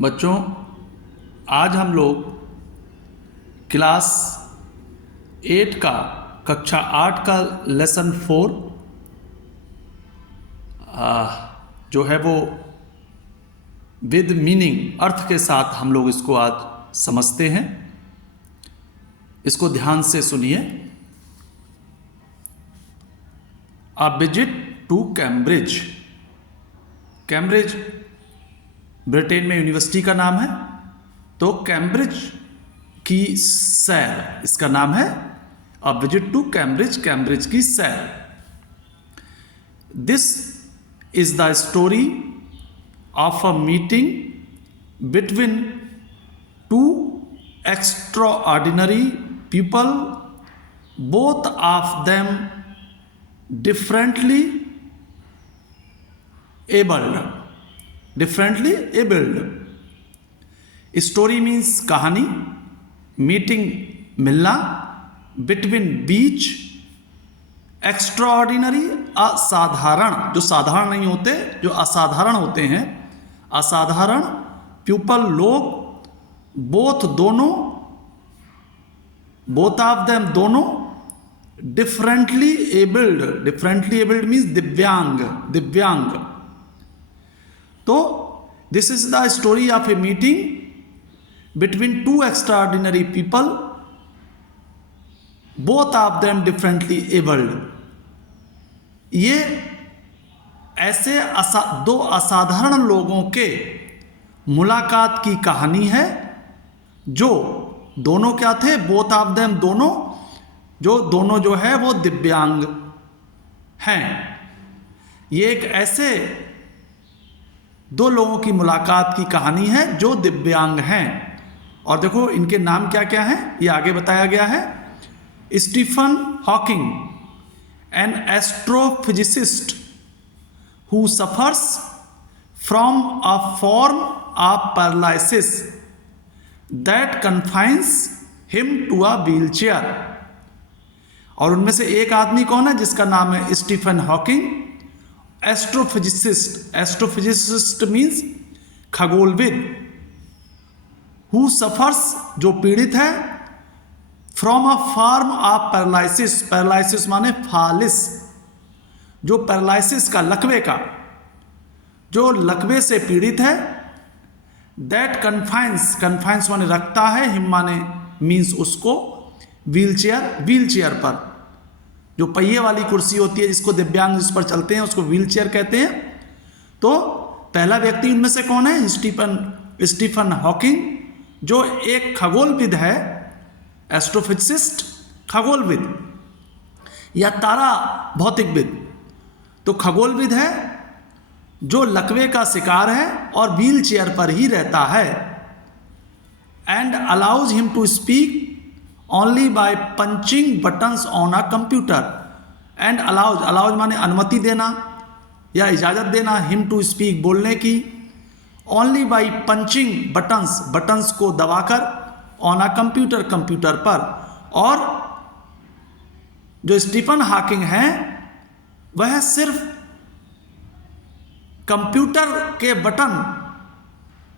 बच्चों, आज हम लोग क्लास 8 का कक्षा 8 का लेसन 4 जो है वो विद मीनिंग अर्थ के साथ हम लोग इसको आज समझते हैं। इसको ध्यान से सुनिए। A visit to Cambridge. Cambridge Britain में यूनिवर्सिटी का नाम है, तो कैम्ब्रिज की सैर इसका नाम है। A visit to Cambridge, Cambridge की सैर। This is the story of a meeting between two extraordinary people, both of them differently abled. Story means कहानी, मीटिंग मिलना, बिटवीन बीच, एक्स्ट्राऑर्डिनरी असाधारण, जो साधारण नहीं होते, जो असाधारण होते हैं, असाधारण, पीपल लोग, बोथ दोनों, बोथ ऑफ देम दोनों, डिफरेंटली एबल्ड मीन्स दिव्यांग। तो this is the story of a meeting between to extraordinary people, both of them differently abled. ये ऐसे दो असाधारण लोगों के मुलाकात की कहानी है, जो दोनों क्या थे, बोथ ऑफ देम दोनों, जो दोनों जो है वो दिव्यांग हैं। ये एक ऐसे दो लोगों की मुलाकात की कहानी है जो दिव्यांग हैं। और देखो इनके नाम क्या क्या हैं, ये आगे बताया गया है। Stephen Hawking, an astrophysicist who suffers from a form of paralysis that confines him to a wheelchair. और उनमें से एक आदमी कौन है, जिसका नाम है स्टीफन हॉकिंग, एस्ट्रोफिजिसिस्ट मीन्स खगोलविद, हु सफर्स जो पीड़ित है, from a form of paralysis, paralysis माने फालिस, जो पैरालिसिस का, लकवे का, जो लकवे से पीड़ित है, दैट कन्फाइंस माने रखता है, हिम माने मीन्स उसको, व्हीलचेयर पर, जो पहिए वाली कुर्सी होती है जिसको दिव्यांग जिस पर चलते हैं उसको व्हीलचेयर कहते हैं। तो पहला व्यक्ति उनमें से कौन है, स्टीफन हॉकिंग, जो एक खगोलविद है, एस्ट्रोफिजिसिस्ट, खगोलविद या तारा भौतिकविद। तो खगोलविद है जो लकवे का शिकार है और व्हील चेयर पर ही रहता है। And allows him to speak only by punching buttons on a computer. And allows माने अनुमति देना या इजाज़त देना, हिम टू स्पीक बोलने की, ओनली बाय पंचिंग बटन्स को दबाकर, ऑन अ कंप्यूटर पर। और जो स्टीफन हॉकिंग हैं वह सिर्फ कंप्यूटर के बटन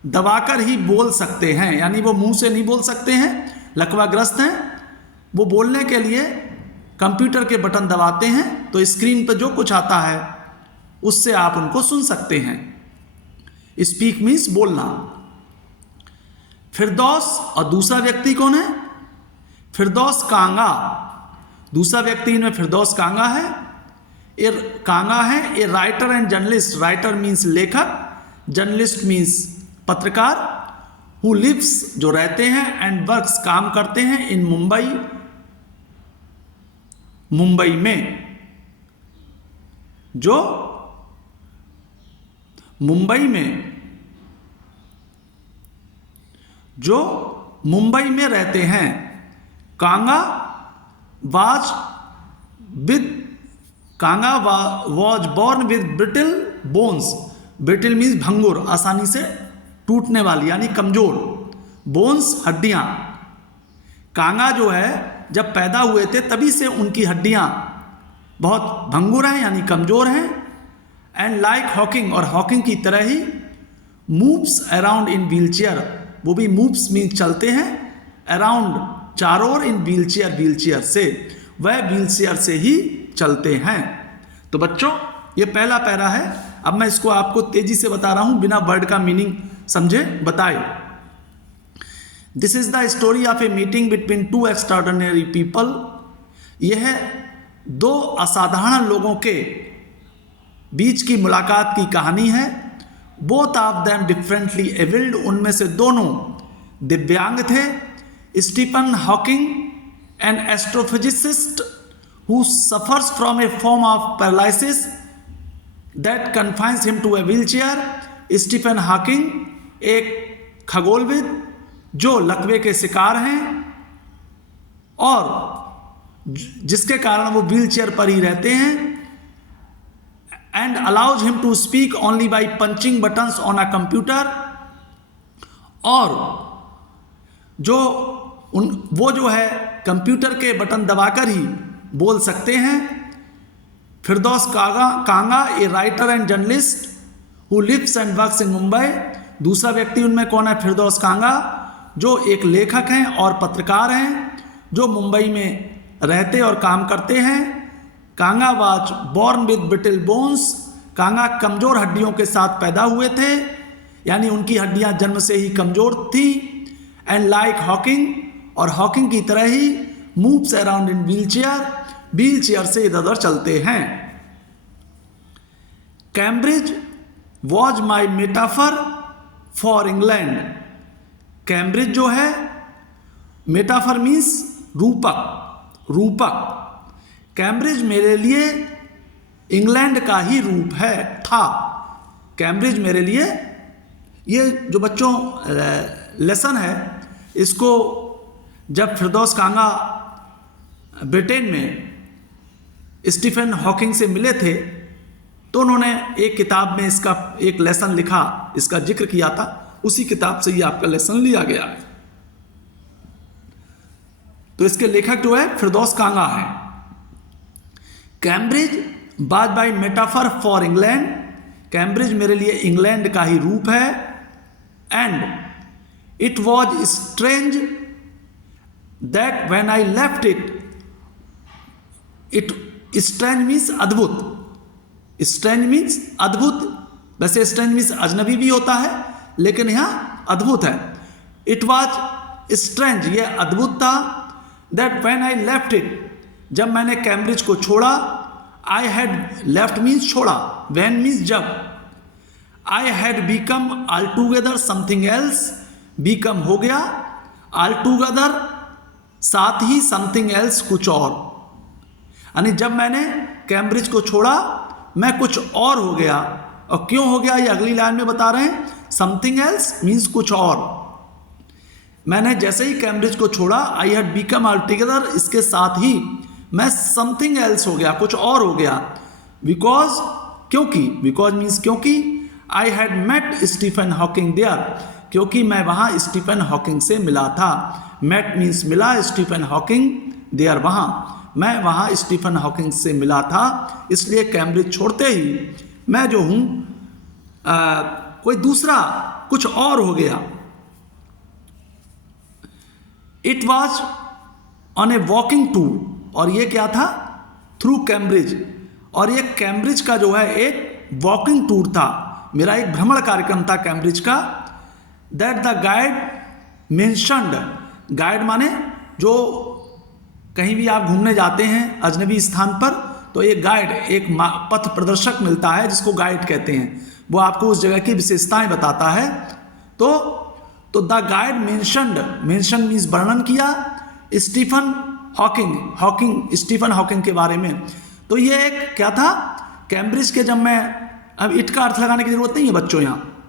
दबाकर ही बोल सकते हैं, यानी वो मुंह से नहीं बोल सकते हैं, लकवाग्रस्त हैं। वो बोलने के लिए कंप्यूटर के बटन दबाते हैं, तो स्क्रीन पर जो कुछ आता है उससे आप उनको सुन सकते हैं। स्पीक मीन्स बोलना। फिरदौस, और दूसरा व्यक्ति कौन है, फिरदौस कांगा, दूसरा व्यक्ति इनमें फिरदौस कांगा है। कांगा है ए writer and journalist, writer means लेखक, जर्नलिस्ट मीन्स पत्रकार, हु लिव्स जो रहते हैं, एंड वर्क्स काम करते हैं, इन मुंबई में, जो मुंबई में रहते हैं। Kanga was born with brittle bones, brittle means भंगुर, आसानी से टूटने वाली यानी कमजोर, बोन्स हड्डियां। कांगा जो है जब पैदा हुए थे तभी से उनकी हड्डियां बहुत भंगुर हैं यानी कमजोर हैं। एंड लाइक हॉकिंग, और हॉकिंग की तरह he moves around in wheel chair, वो भी मूव्स मीन चलते हैं, अराउंड चारों ओर, इन व्हील चेयर से, वह व्हील चेयर से ही चलते हैं। तो बच्चों ये पहला पैरा है। अब मैं इसको आपको तेजी से बता रहा हूं बिना वर्ड का मीनिंग समझे बताए। This is the story of a meeting between to extraordinary people. यह दो असाधारण लोगों के बीच की मुलाकात की कहानी है। Both of them differently abled, उनमें से दोनों दिव्यांग थे। Stephen Hawking, an astrophysicist who suffers from a form of paralysis that confines him to a wheelchair। Stephen Hawking एक खगोलविद जो लकवे के शिकार हैं और जिसके कारण वो व्हीलचेयर पर ही रहते हैं। And allows him to speak only by punching buttons on a computer, और वो जो है कंप्यूटर के बटन दबाकर ही बोल सकते हैं। Firdaus Kanga, a writer and journalist who lives and works in Mumbai. दूसरा व्यक्ति उनमें कौन है? फिरदौस कांगा, जो एक लेखक हैं और पत्रकार हैं जो मुंबई में रहते और काम करते हैं। Kanga was born with brittle bones. Kanga कमज़ोर हड्डियों के साथ पैदा हुए थे, यानी उनकी हड्डियां जन्म से ही कमज़ोर थी। एंड लाइक हॉकिंग, और हॉकिंग की तरह he moves around in wheel chair से इधर उधर चलते हैं। Cambridge was my metaphor for England. Cambridge जो है, मेटाफर मीन्स रूपक। कैम्ब्रिज मेरे लिए इंग्लैंड का ही रूप था। कैम्ब्रिज मेरे लिए, ये जो बच्चों लेसन है, इसको जब फिरदौस कांगा ब्रिटेन में स्टीफन हॉकिंग से मिले थे तो उन्होंने एक किताब में इसका एक लेसन लिखा, इसका जिक्र किया था। उसी किताब से ये आपका लेसन लिया गया है। तो इसके लेखक जो है फिरदौस कांगा है। कैम्ब्रिज बाज by metaphor for England. Cambridge मेरे लिए इंग्लैंड का ही रूप है। And it was strange that when I left it strange means अद्भुत। स्ट्रेंज मीन्स अद्भुत। वैसे स्ट्रेंज मीन्स अजनबी भी होता है, लेकिन यहाँ अद्भुत है। इट वॉज स्ट्रेंज, ये अद्भुत था। That when I left it, जब मैंने कैम्ब्रिज को छोड़ा। आई हैड लेफ्ट मीन्स छोड़ा, व्हेन मीन्स जब। I had become all together something else, become हो गया, ऑल टूगेदर साथ ही, समथिंग एल्स कुछ और। यानी जब मैंने कैम्ब्रिज को छोड़ा मैं कुछ और हो गया। और क्यों हो गया ये अगली लाइन में बता रहे हैं। समथिंग एल्स मीन्स कुछ और। मैंने जैसे ही कैम्ब्रिज को छोड़ा, I had become all together, इसके साथ ही मैं समथिंग एल्स हो गया, कुछ और हो गया। बिकॉज, क्योंकि, बिकॉज मीन्स क्योंकि, I had met Stephen Hawking there, क्योंकि मैं वहाँ स्टीफन हॉकिंग से मिला था। मेट मीन्स मिला, स्टीफन हॉकिंग देयर वहाँ, मैं वहाँ स्टीफन हॉकिंग से मिला था। इसलिए कैम्ब्रिज छोड़ते ही मैं जो हूँ कोई दूसरा कुछ और हो गया। It was on A walking tour, और ये क्या था? Through Cambridge. और ये कैम्ब्रिज का जो है एक वॉकिंग टूर था, मेरा एक भ्रमण कार्यक्रम था कैम्ब्रिज का। That the guide mentioned, guide माने जो कहीं भी आप घूमने जाते हैं अजनबी स्थान पर, तो एक गाइड, एक पथ प्रदर्शक मिलता है जिसको गाइड कहते हैं। वो आपको उस जगह की विशेषताएं बताता है। तो the guide mentioned, mention means वर्णन किया, स्टीफन हॉकिंग, स्टीफन हॉकिंग के बारे में। तो ये एक क्या था? कैम्ब्रिज के, जब मैं, अब इट का अर्थ लगाने की जरूरत नहीं है बच्चों यहाँ,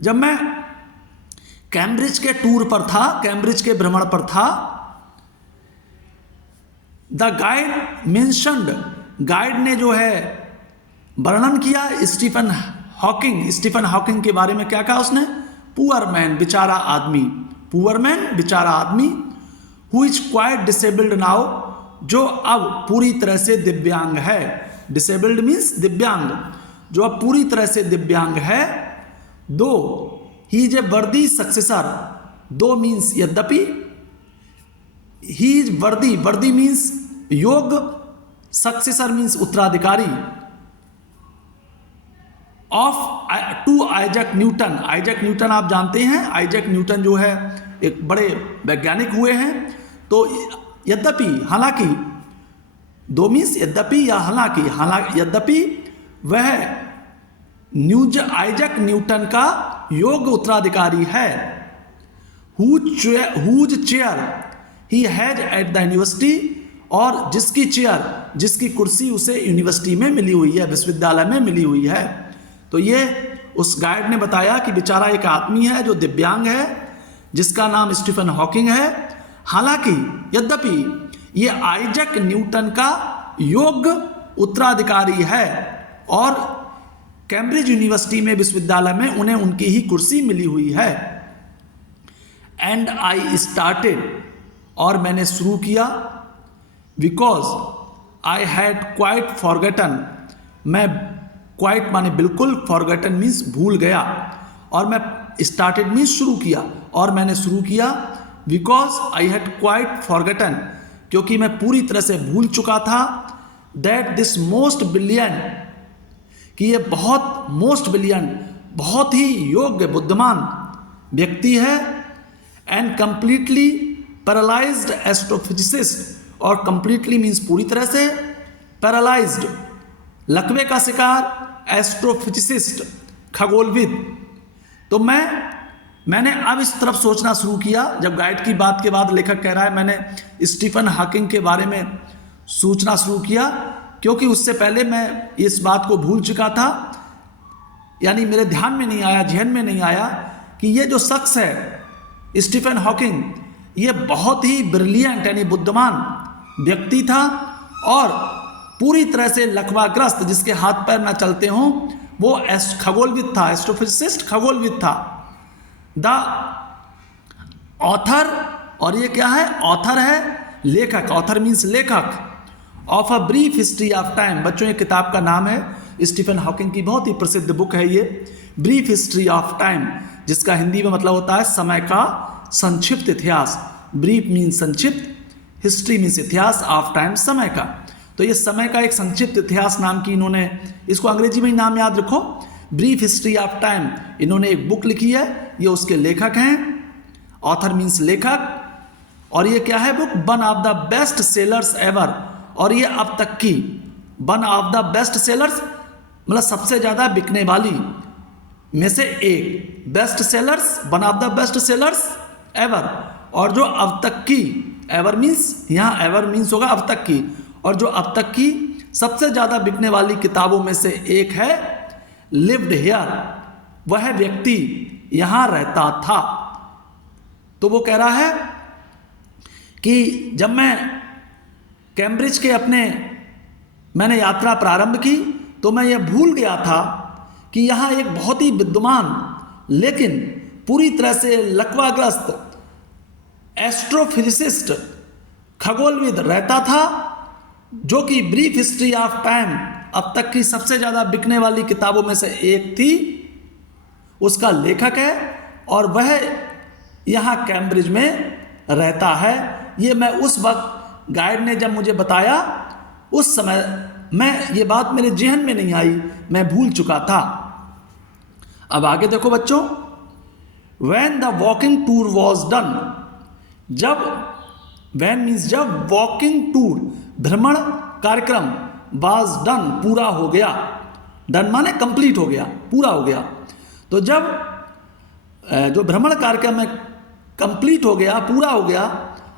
जब मैं कैम्ब्रिज के टूर पर था, कैम्ब्रिज के भ्रमण पर था, द गाइड मेंशन्ड, गाइड ने जो है वर्णन किया स्टीफन हॉकिंग के बारे में। क्या कहा उसने? पुअर मैन, बेचारा आदमी, पुअर मैन, बेचारा आदमी, who is quite disabled now, जो अब पूरी तरह से दिव्यांग है। डिसेबल्ड मीन्स दिव्यांग, जो अब पूरी तरह से दिव्यांग है। दो ही इज ए वर्दी सक्सेसर, दो मीन्स यद्यपि, ही इज वर्दी, वर्दी मीन्स योग्य, सक्सेसर मीन्स उत्तराधिकारी, of to Isaac Newton. Isaac Newton आप जानते हैं, आइजैक न्यूटन जो है एक बड़े वैज्ञानिक हुए हैं। तो यद्यपि, हालांकि, दो मीन्स यद्यपि या हालांकि, हालांकि यद्यपि वह आइजैक न्यूटन का योग्य उत्तराधिकारी है। Whose chair he has at the university, और जिसकी चेयर, जिसकी कुर्सी उसे यूनिवर्सिटी में मिली हुई है, विश्वविद्यालय में मिली हुई है। तो ये उस गाइड ने बताया कि बेचारा एक आदमी है जो दिव्यांग है, जिसका नाम स्टीफन हॉकिंग है। हालांकि यद्यपि ये आइजैक न्यूटन का योग्य उत्तराधिकारी है और कैम्ब्रिज यूनिवर्सिटी में, विश्वविद्यालय में उन्हें उनकी ही कुर्सी मिली हुई है। एंड आई स्टार्टेड, और मैंने शुरू किया, because I had quite forgotten, मैं क्वाइट माने बिल्कुल, फॉरगेटन मीन्स भूल गया, और मैं स्टार्टेड मीन्स शुरू किया, और मैंने शुरू किया, because I had quite forgotten, क्योंकि मैं पूरी तरह से भूल चुका था, दैट दिस मोस्ट ब्रिलियंट, कि ये बहुत मोस्ट ब्रिलियंट, बहुत ही योग्य बुद्धिमान व्यक्ति है, एंड कंप्लीटली पैरालाइज्ड एस्ट्रोफिजिसिस्ट, और कंप्लीटली मीन्स पूरी तरह से, पैरालाइज्ड लकवे का शिकार, एस्ट्रोफिजिसिस्ट खगोलविद। तो मैंने अब इस तरफ सोचना शुरू किया, जब गाइड की बात के बाद लेखक कह रहा है मैंने स्टीफन हॉकिंग के बारे में सोचना शुरू किया, क्योंकि उससे पहले मैं इस बात को भूल चुका था, यानी मेरे ध्यान में नहीं आया, जहन में नहीं आया कि ये जो शख्स है स्टीफन हॉकिंग, ये बहुत ही ब्रिलियंट यानी बुद्धिमान व्यक्ति था, और पूरी तरह से लकवाग्रस्त, जिसके हाथ पैर ना चलते हों, वो खगोलविद था, एस्ट्रोफिजिसिस्ट खगोलविद था। द ऑथर, और ये क्या है, ऑथर है लेखक, ऑथर मीन्स लेखक, of a brief history of time. बच्चों ये किताब का नाम है, स्टीफन हॉकिंग की बहुत ही प्रसिद्ध बुक है ये, ब्रीफ हिस्ट्री ऑफ टाइम, जिसका हिंदी में मतलब होता है समय का संक्षिप्त इतिहास। ब्रीफ मीन्स संक्षिप्त, हिस्ट्री मीन्स इतिहास, ऑफ टाइम समय का। तो ये समय का एक संक्षिप्त इतिहास नाम की इन्होंने, इसको अंग्रेजी में ही नाम याद रखो, ब्रीफ हिस्ट्री ऑफ टाइम, इन्होंने एक बुक लिखी है, ये उसके लेखक हैं, ऑथर मीन्स लेखक। और ये क्या है book, one of the best sellers ever, और ये अब तक की one of the best sellers मतलब सबसे ज़्यादा बिकने वाली में से एक, best sellers, one of the best sellers ever, और जो अब तक की, एवर मीन्स यहाँ एवर मीन्स होगा अब तक की, और जो अब तक की सबसे ज़्यादा बिकने वाली किताबों में से एक है लिव्ड हेयर, वह व्यक्ति यहाँ रहता था। तो वो कह रहा है कि जब मैं कैम्ब्रिज के मैंने यात्रा प्रारंभ की, तो मैं ये भूल गया था कि यहाँ एक बहुत ही विद्वान लेकिन पूरी तरह से लकवाग्रस्त एस्ट्रोफिजिसिस्ट खगोलविद रहता था, जो कि ब्रीफ हिस्ट्री ऑफ टाइम अब तक की सबसे ज़्यादा बिकने वाली किताबों में से एक थी, उसका लेखक है, और वह यहाँ कैम्ब्रिज में रहता है। ये मैं उस वक्त गाइड ने जब मुझे बताया, उस समय मैं ये बात मेरे जहन में नहीं आई, मैं भूल चुका था। अब आगे देखो बच्चों, when the walking tour was done, जब, व्हेन मीन्स जब, वॉकिंग टूर भ्रमण कार्यक्रम, वॉज डन पूरा हो गया, डन माने कंप्लीट हो गया, पूरा हो गया। तो जब जो भ्रमण कार्यक्रम में कंप्लीट हो गया, पूरा हो गया,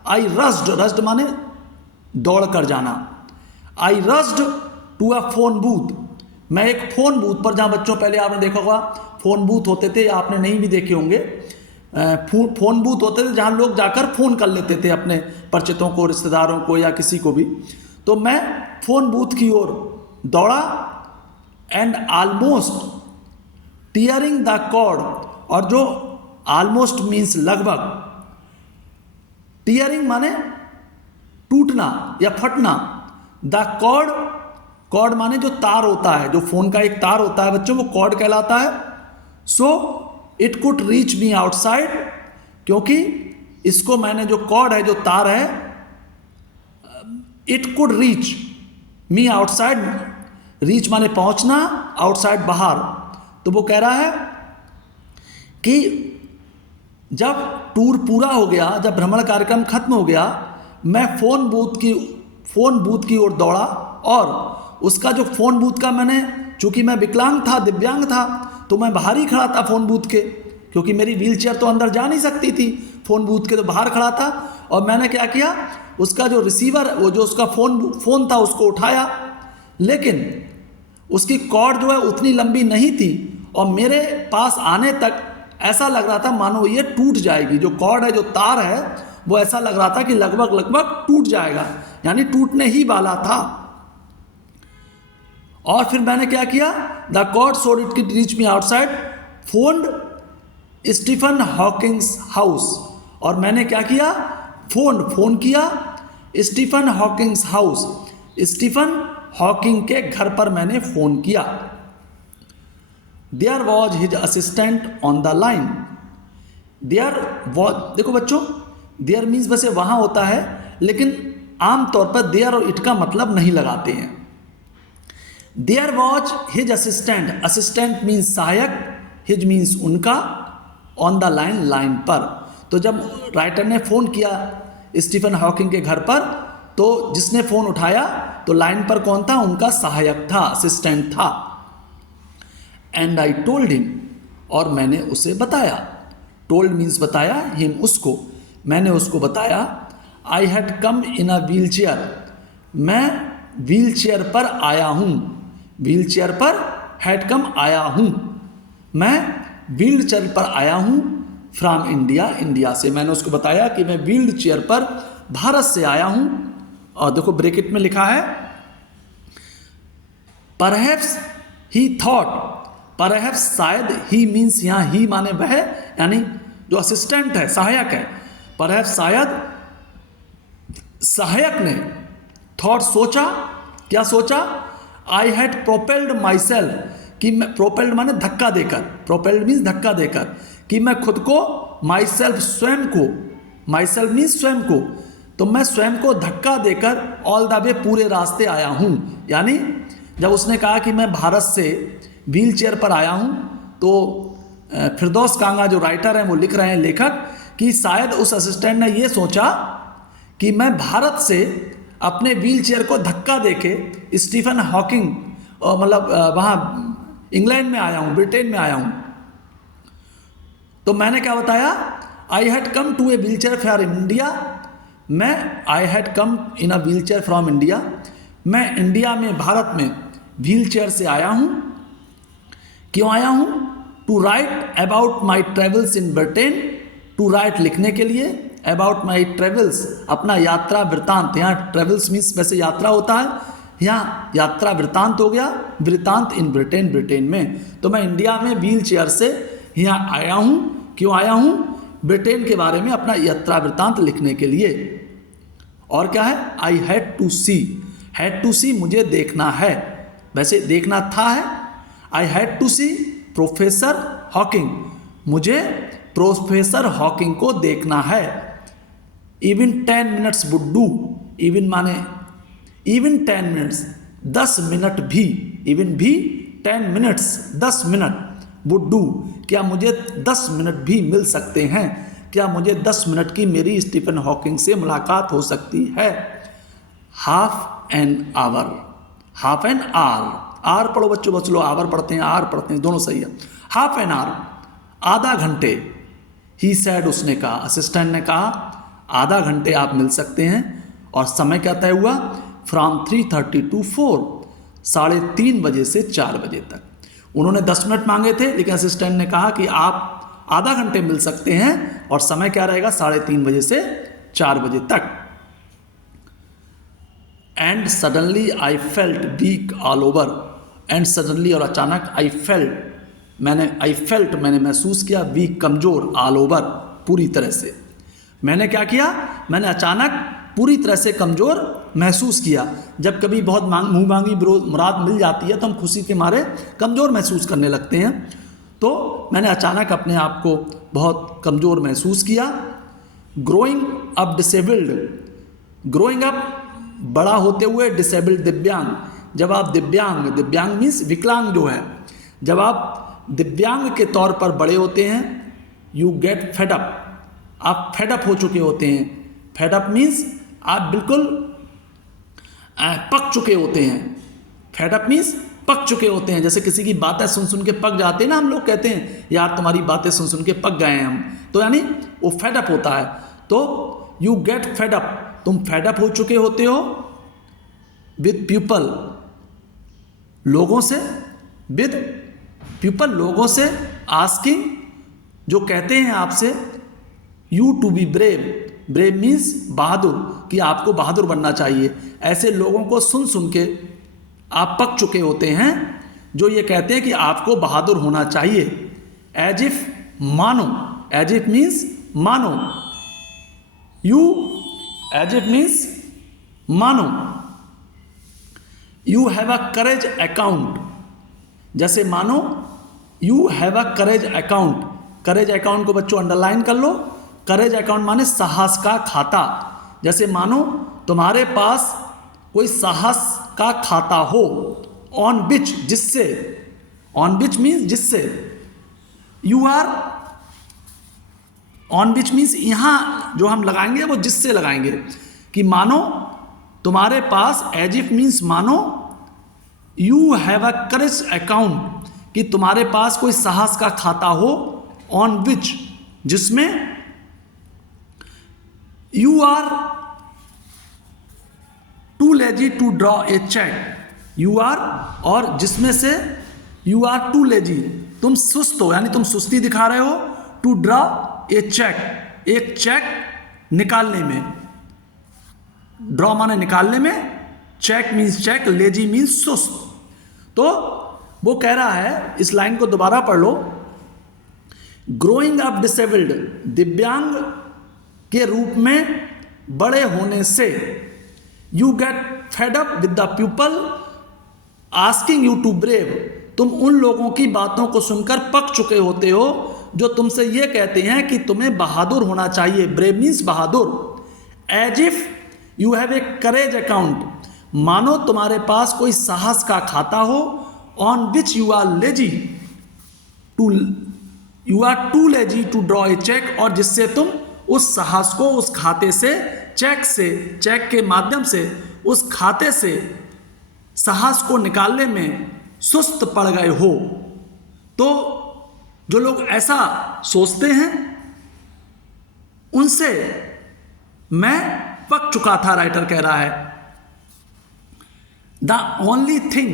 आई रस्ड, रस्ड माने दौड़ कर जाना, आई rushed to a phone booth, मैं एक फ़ोन बूथ पर, जहाँ बच्चों पहले आपने देखा होगा फ़ोन बूथ होते थे, आपने नहीं भी देखे होंगे, फ़ोन बूथ होते थे जहाँ लोग जाकर फ़ोन कर लेते थे अपने परिचितों को, रिश्तेदारों को या किसी को भी। तो मैं फ़ोन बूथ की ओर दौड़ा, and almost tearing the cord, और जो आलमोस्ट मीन्स लगभग, टीयरिंग माने टूटना या फटना, द कॉर्ड, कॉर्ड माने जो तार होता है, जो फ़ोन का एक तार होता है बच्चों, वो कॉर्ड कहलाता है। सो it could reach me outside, क्योंकि इसको मैंने जो कॉर्ड है, जो तार है, it could reach me outside, reach माने पहुंचना, आउटसाइड बाहर। तो वो कह रहा है कि जब टूर पूरा हो गया, जब भ्रमण कार्यक्रम खत्म हो गया, मैं फ़ोन बूथ की ओर दौड़ा, और उसका जो फ़ोन बूथ का, मैंने चूंकि मैं विकलांग था, दिव्यांग था, तो मैं बाहर ही खड़ा था फ़ोन बूथ के, क्योंकि मेरी व्हीलचेयर तो अंदर जा नहीं सकती थी, फ़ोन बूथ के तो बाहर खड़ा था। और मैंने क्या किया, उसका जो रिसीवर, वो जो उसका फ़ोन था, उसको उठाया, लेकिन उसकी कॉर्ड जो है उतनी लंबी नहीं थी, और मेरे पास आने तक ऐसा लग रहा था मानो ये टूट जाएगी। जो कॉर्ड है, जो तार है, वो ऐसा लग रहा था कि लगभग टूट जाएगा, यानी टूटने ही वाला था। और फिर मैंने क्या किया, the cord so it could reach me outside, phoned Stephen Hawking's house. और मैंने क्या किया, फोन किया Stephen Hawking's house, Stephen Hawking के घर पर मैंने फ़ोन किया। There was his assistant on the line. There was, देखो बच्चों, देयर मीन्स वैसे वहाँ होता है, लेकिन आमतौर पर देयर और इट का मतलब नहीं लगाते हैं। There was his assistant, assistant means सहायक, हिज मीन्स उनका, ऑन द लाइन, लाइन पर। तो जब राइटर ने फ़ोन किया स्टीफन हॉकिंग के घर पर, तो जिसने फ़ोन उठाया, तो लाइन पर कौन था, उनका सहायक था, असिस्टेंट था। एंड आई टोल्ड हिम, और मैंने उसे बताया, टोल्ड मीन्स बताया, हिम उसको, मैंने उसको बताया, I had come in a wheel chair, मैं व्हील चेयर पर आया हूँ, व्हील चेयर पर, हैड कम आया हूँ, मैं व्हील चेयर पर आया हूँ, फ्रॉम इंडिया, इंडिया से। मैंने उसको बताया कि मैं व्हील चेयर पर भारत से आया हूँ। और देखो ब्रैकेट में लिखा है परहैप्स ही थॉट, परहैप्स शायद, ही मीन्स यहाँ ही माने वह, यानी जो असिस्टेंट है, सहायक है, परहैप्स शायद सहायक ने, थॉट सोचा, क्या सोचा, I had propelled my self, कि मैं, प्रोपेल्ड माने धक्का देकर, प्रोपेल्ड मीन्स धक्का देकर, कि मैं खुद को, माई सेल्फ स्वयं को, माई सेल्फ मीन्स स्वयं को, तो मैं स्वयं को धक्का देकर ऑल द वे पूरे रास्ते आया हूँ। यानी जब उसने कहा कि मैं भारत से व्हील चेयर पर आया हूँ, तो फिरदौस कांगा जो राइटर हैं वो लिख रहे हैं, लेखक, कि शायद उस असिस्टेंट ने ये सोचा कि मैं भारत से अपने व्हील चेयर को धक्का देके स्टीफन हॉकिंग, मतलब वहाँ इंग्लैंड में आया हूँ, ब्रिटेन में आया हूँ। तो मैंने क्या बताया, I had come to a wheelchair from India, मैं I had come in a wheelchair from India, मैं इंडिया में, भारत में व्हील चेयर से आया हूँ। क्यों आया हूँ, to write about my travels in Britain, to write लिखने के लिए, अबाउट माई ट्रेवल्स अपना यात्रा वृतांत, यहाँ ट्रेवल्स मीन्स वैसे यात्रा होता है, यहाँ यात्रा वृतांत हो गया, वृतांत इन ब्रिटेन, ब्रिटेन में। तो मैं इंडिया में व्हील चेयर से यहाँ आया हूँ। क्यों आया हूँ, ब्रिटेन के बारे में अपना यात्रा वृतांत लिखने के लिए। और क्या है, I had to see, had to see मुझे देखना है, वैसे देखना था है, I had to see professor Hawking, मुझे प्रोफेसर हॉकिंग को देखना है। Even 10 minutes would do, even माने इवन 10 मिनट्स, 10 मिनट भी, इवन भी 10 मिनट्स 10 मिनट, वुड डू क्या मुझे 10 मिनट भी मिल सकते हैं, क्या मुझे 10 मिनट की मेरी स्टीफन हॉकिंग से मुलाकात हो सकती है। Half an hour, half an hour, आर पढ़ो बच्चों, बच लो, आवर पढ़ते हैं, आर पढ़ते हैं, दोनों सही है। हाफ एन आवर, आधा घंटे, ही सैड उसने कहा, असिस्टेंट ने कहा आधा घंटे आप मिल सकते हैं। और समय क्या तय हुआ, फ्रॉम 3:30 to 4, 3:30 बजे से 4 बजे तक। उन्होंने 10 मिनट मांगे थे, लेकिन असिस्टेंट ने कहा कि आप आधा घंटे मिल सकते हैं, और समय क्या रहेगा, 3:30 बजे से 4 बजे तक। And suddenly I felt weak all over, and suddenly और अचानक, आई फेल्ट मैंने महसूस किया, वीक कमजोर, ऑल ओवर पूरी तरह से। मैंने क्या किया, मैंने अचानक पूरी तरह से कमजोर महसूस किया। जब कभी बहुत मुँह मांगी मुराद मिल जाती है तो हम खुशी के मारे कमजोर महसूस करने लगते हैं। तो मैंने अचानक अपने आप को बहुत कमज़ोर महसूस किया। Growing up disabled, growing up बड़ा होते हुए, डिसेबल्ड दिव्यांग, जब आप दिव्यांग मीन्स विकलांग जो है, जब आप दिव्यांग के तौर पर बड़े होते हैं, यू गेट फेड अप, आप फेडअप हो चुके होते हैं। फेडअप मीन्स आप बिल्कुल पक चुके होते हैं। फेडअप मीन्स पक चुके होते हैं, जैसे किसी की बातें सुन सुन के पक जाते हैं ना, हम लोग कहते हैं यार तुम्हारी बातें सुन सुन के पक गए हैं हम, तो यानी वो फेडअप होता है। तो यू गेट फेडअप, तुम फेडअप हो चुके होते हो विद पीपल, लोगों से, विद पीपल, लोगों से, आस्किंग, जो कहते हैं आपसे, you to be brave, brave means बहादुर, कि आपको बहादुर बनना चाहिए। ऐसे लोगों को सुन सुन के आप पक चुके होते हैं जो ये कहते हैं कि आपको बहादुर होना चाहिए। एज इफ, मानो, एज इफ मीन्स मानो, यू, एज इफ मीन्स मानो, you have a courage account, जैसे मानो you have a courage account, courage account को बच्चों अंडरलाइन कर लो। करेज अकाउंट माने साहस का खाता, जैसे मानो तुम्हारे पास कोई साहस का खाता हो, ऑन विच, जिससे, ऑन विच मीन्स जिससे, you are, on which means यहां जो हम लगाएंगे वो जिससे लगाएंगे, कि मानो तुम्हारे पास, एज इफ मीन्स मानो, you have a courage account, कि तुम्हारे पास कोई साहस का खाता हो, ऑन विच, जिसमें, you are too lazy to draw a cheque, you are, और जिसमें से, यू आर टू लेजी, तुम सुस्त हो, यानी तुम सुस्ती दिखा रहे हो, टू ड्रॉ ए चेक, एक चेक निकालने में, ड्रॉ माने निकालने में, cheque means cheque, lazy means सुस्त। तो वो कह रहा है, इस लाइन को दोबारा पढ़ लो, ग्रोइंग अप डिसेबल्ड, दिव्यांग के रूप में बड़े होने से, you get fed up with the people asking you to brave, तुम उन लोगों की बातों को सुनकर पक चुके होते हो जो तुमसे ये कहते हैं कि तुम्हें बहादुर होना चाहिए। ब्रेव मीन्स बहादुर। As if you have a courage account, मानो तुम्हारे पास कोई साहस का खाता हो, on which you are lazy to, you are too lazy to draw a cheque, और जिससे तुम उस साहस को, उस खाते से, चेक से, चेक के माध्यम से, उस खाते से साहस को निकालने में सुस्त पड़ गए हो। तो जो लोग ऐसा सोचते हैं उनसे मैं पक चुका था, राइटर कह रहा है। The only thing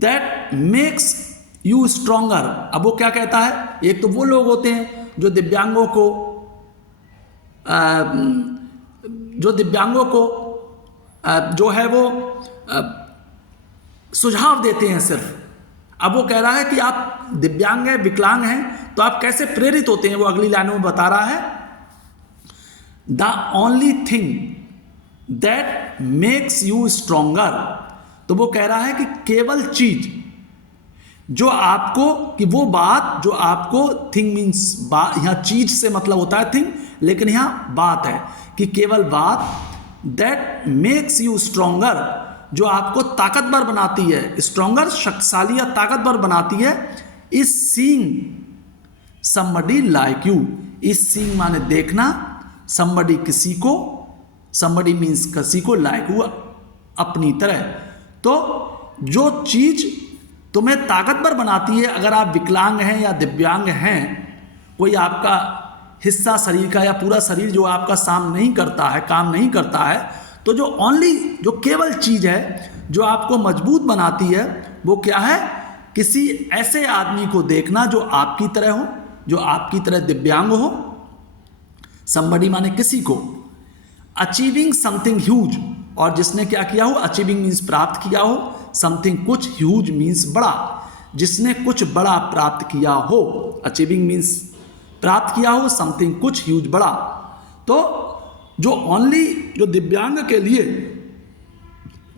that makes you stronger, अब वो क्या कहता है, एक तो वो लोग होते हैं जो दिव्यांगों को जो है वो सुझाव देते हैं सिर्फ। अब वो कह रहा है कि आप दिव्यांग हैं, विकलांग हैं, तो आप कैसे प्रेरित होते हैं, वो अगली लाइनों में बता रहा है। The only thing that makes you stronger, तो वो कह रहा है कि केवल चीज जो आपको, कि वो बात जो आपको, थिंग मीन्स बात, यहां चीज से मतलब होता है थिंग, लेकिन यहां बात है कि केवल बात, दैट मेक्स यू स्ट्रोंगर, जो आपको ताकतवर बनाती है, स्ट्रोंगर शक्तिशाली या ताकतवर बनाती है, is seeing somebody like you, is seeing माने देखना, समबडी किसी को, समबडी मीन्स किसी को, लाइक यू अपनी तरह। तो जो चीज तुम्हें ताकतवर बनाती है, अगर आप विकलांग हैं या दिव्यांग हैं, कोई आपका हिस्सा शरीर का या पूरा शरीर जो आपका काम नहीं करता है, तो जो ओनली, जो केवल चीज़ है जो आपको मजबूत बनाती है, वो क्या है, किसी ऐसे आदमी को देखना जो आपकी तरह हो, जो आपकी तरह दिव्यांग हो, समबडी माने किसी को, अचीविंग समथिंग ह्यूज, और जिसने क्या किया हो, अचीविंग मीन्स प्राप्त किया हो, समथिंग कुछ, ह्यूज मीन्स बड़ा, जिसने कुछ बड़ा प्राप्त किया हो, अचीविंग मीन्स प्राप्त किया हो, समथिंग कुछ, ह्यूज बड़ा। तो जो ओनली, जो दिव्यांग के लिए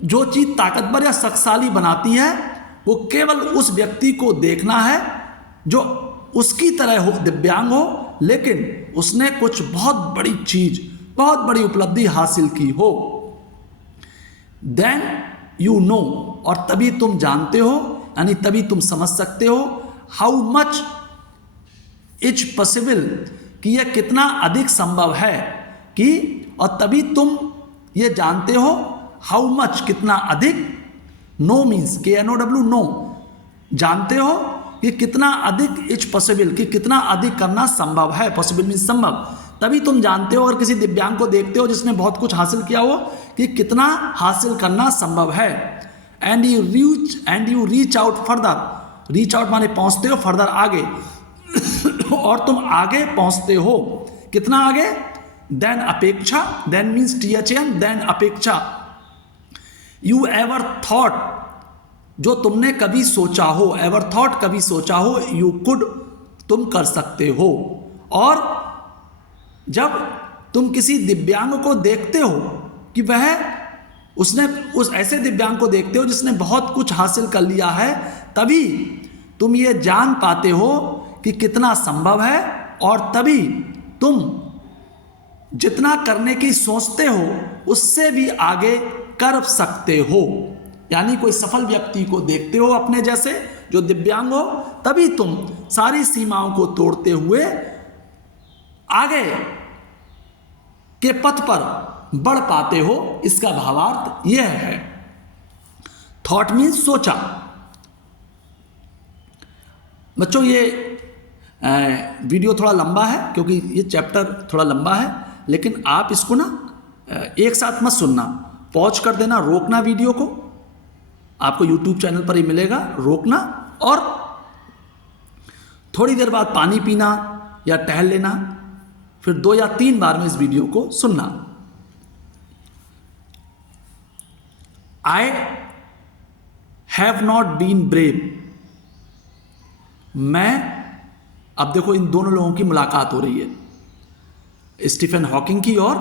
जो चीज ताकतवर या शक्तिशाली बनाती है, वो केवल उस व्यक्ति को देखना है जो उसकी तरह हो, दिव्यांग हो, लेकिन उसने कुछ बहुत बड़ी चीज, बहुत बड़ी उपलब्धि हासिल की हो। देन यू नो, और तभी तुम जानते हो, यानी तभी तुम समझ सकते हो, हाउ मच इज पॉसिबल, कि यह कितना अधिक संभव है, कि और तभी तुम ये जानते हो, हाउ मच कितना अधिक, नो मीन्स KNOW नो, जानते हो कि कितना अधिक इज पॉसिबल, कि कितना अधिक करना संभव है, पॉसिबल मीन्स संभव, तभी तुम जानते हो। अगर किसी दिव्यांग को देखते हो जिसने बहुत कुछ हासिल किया हो, कि कितना हासिल करना संभव है। And you reach out further, reach out माने पहुंचते हो, फर्दर आगे और तुम आगे पहुंचते हो, कितना आगे, देन अपेक्षा, देन मीन्स THN, देन अपेक्षा। यू एवर थॉट, जो तुमने कभी सोचा हो, एवर थॉट कभी सोचा हो, यू कुड तुम कर सकते हो। और जब तुम किसी दिव्यांग को देखते हो कि वह उसने उस ऐसे दिव्यांग को देखते हो जिसने बहुत कुछ हासिल कर लिया है, तभी तुम ये जान पाते हो कि कितना संभव है, और तभी तुम जितना करने की सोचते हो उससे भी आगे कर सकते हो। यानी कोई सफल व्यक्ति को देखते हो अपने जैसे जो दिव्यांग हो, तभी तुम सारी सीमाओं को तोड़ते हुए आगे के पथ पर बढ़ पाते हो। इसका भावार्थ यह है। थॉट मीन्स सोचा। बच्चों ये वीडियो थोड़ा लंबा है क्योंकि ये चैप्टर थोड़ा लंबा है, लेकिन आप इसको ना एक साथ मत सुनना, पॉज कर देना, रोकना वीडियो को, आपको यूट्यूब चैनल पर ही मिलेगा, रोकना और थोड़ी देर बाद पानी पीना या टहल लेना, फिर 2 या 3 बार में इस वीडियो को सुनना। I have not been brave, मैं, अब देखो इन दोनों लोगों की मुलाकात हो रही है, स्टीफन हॉकिंग की और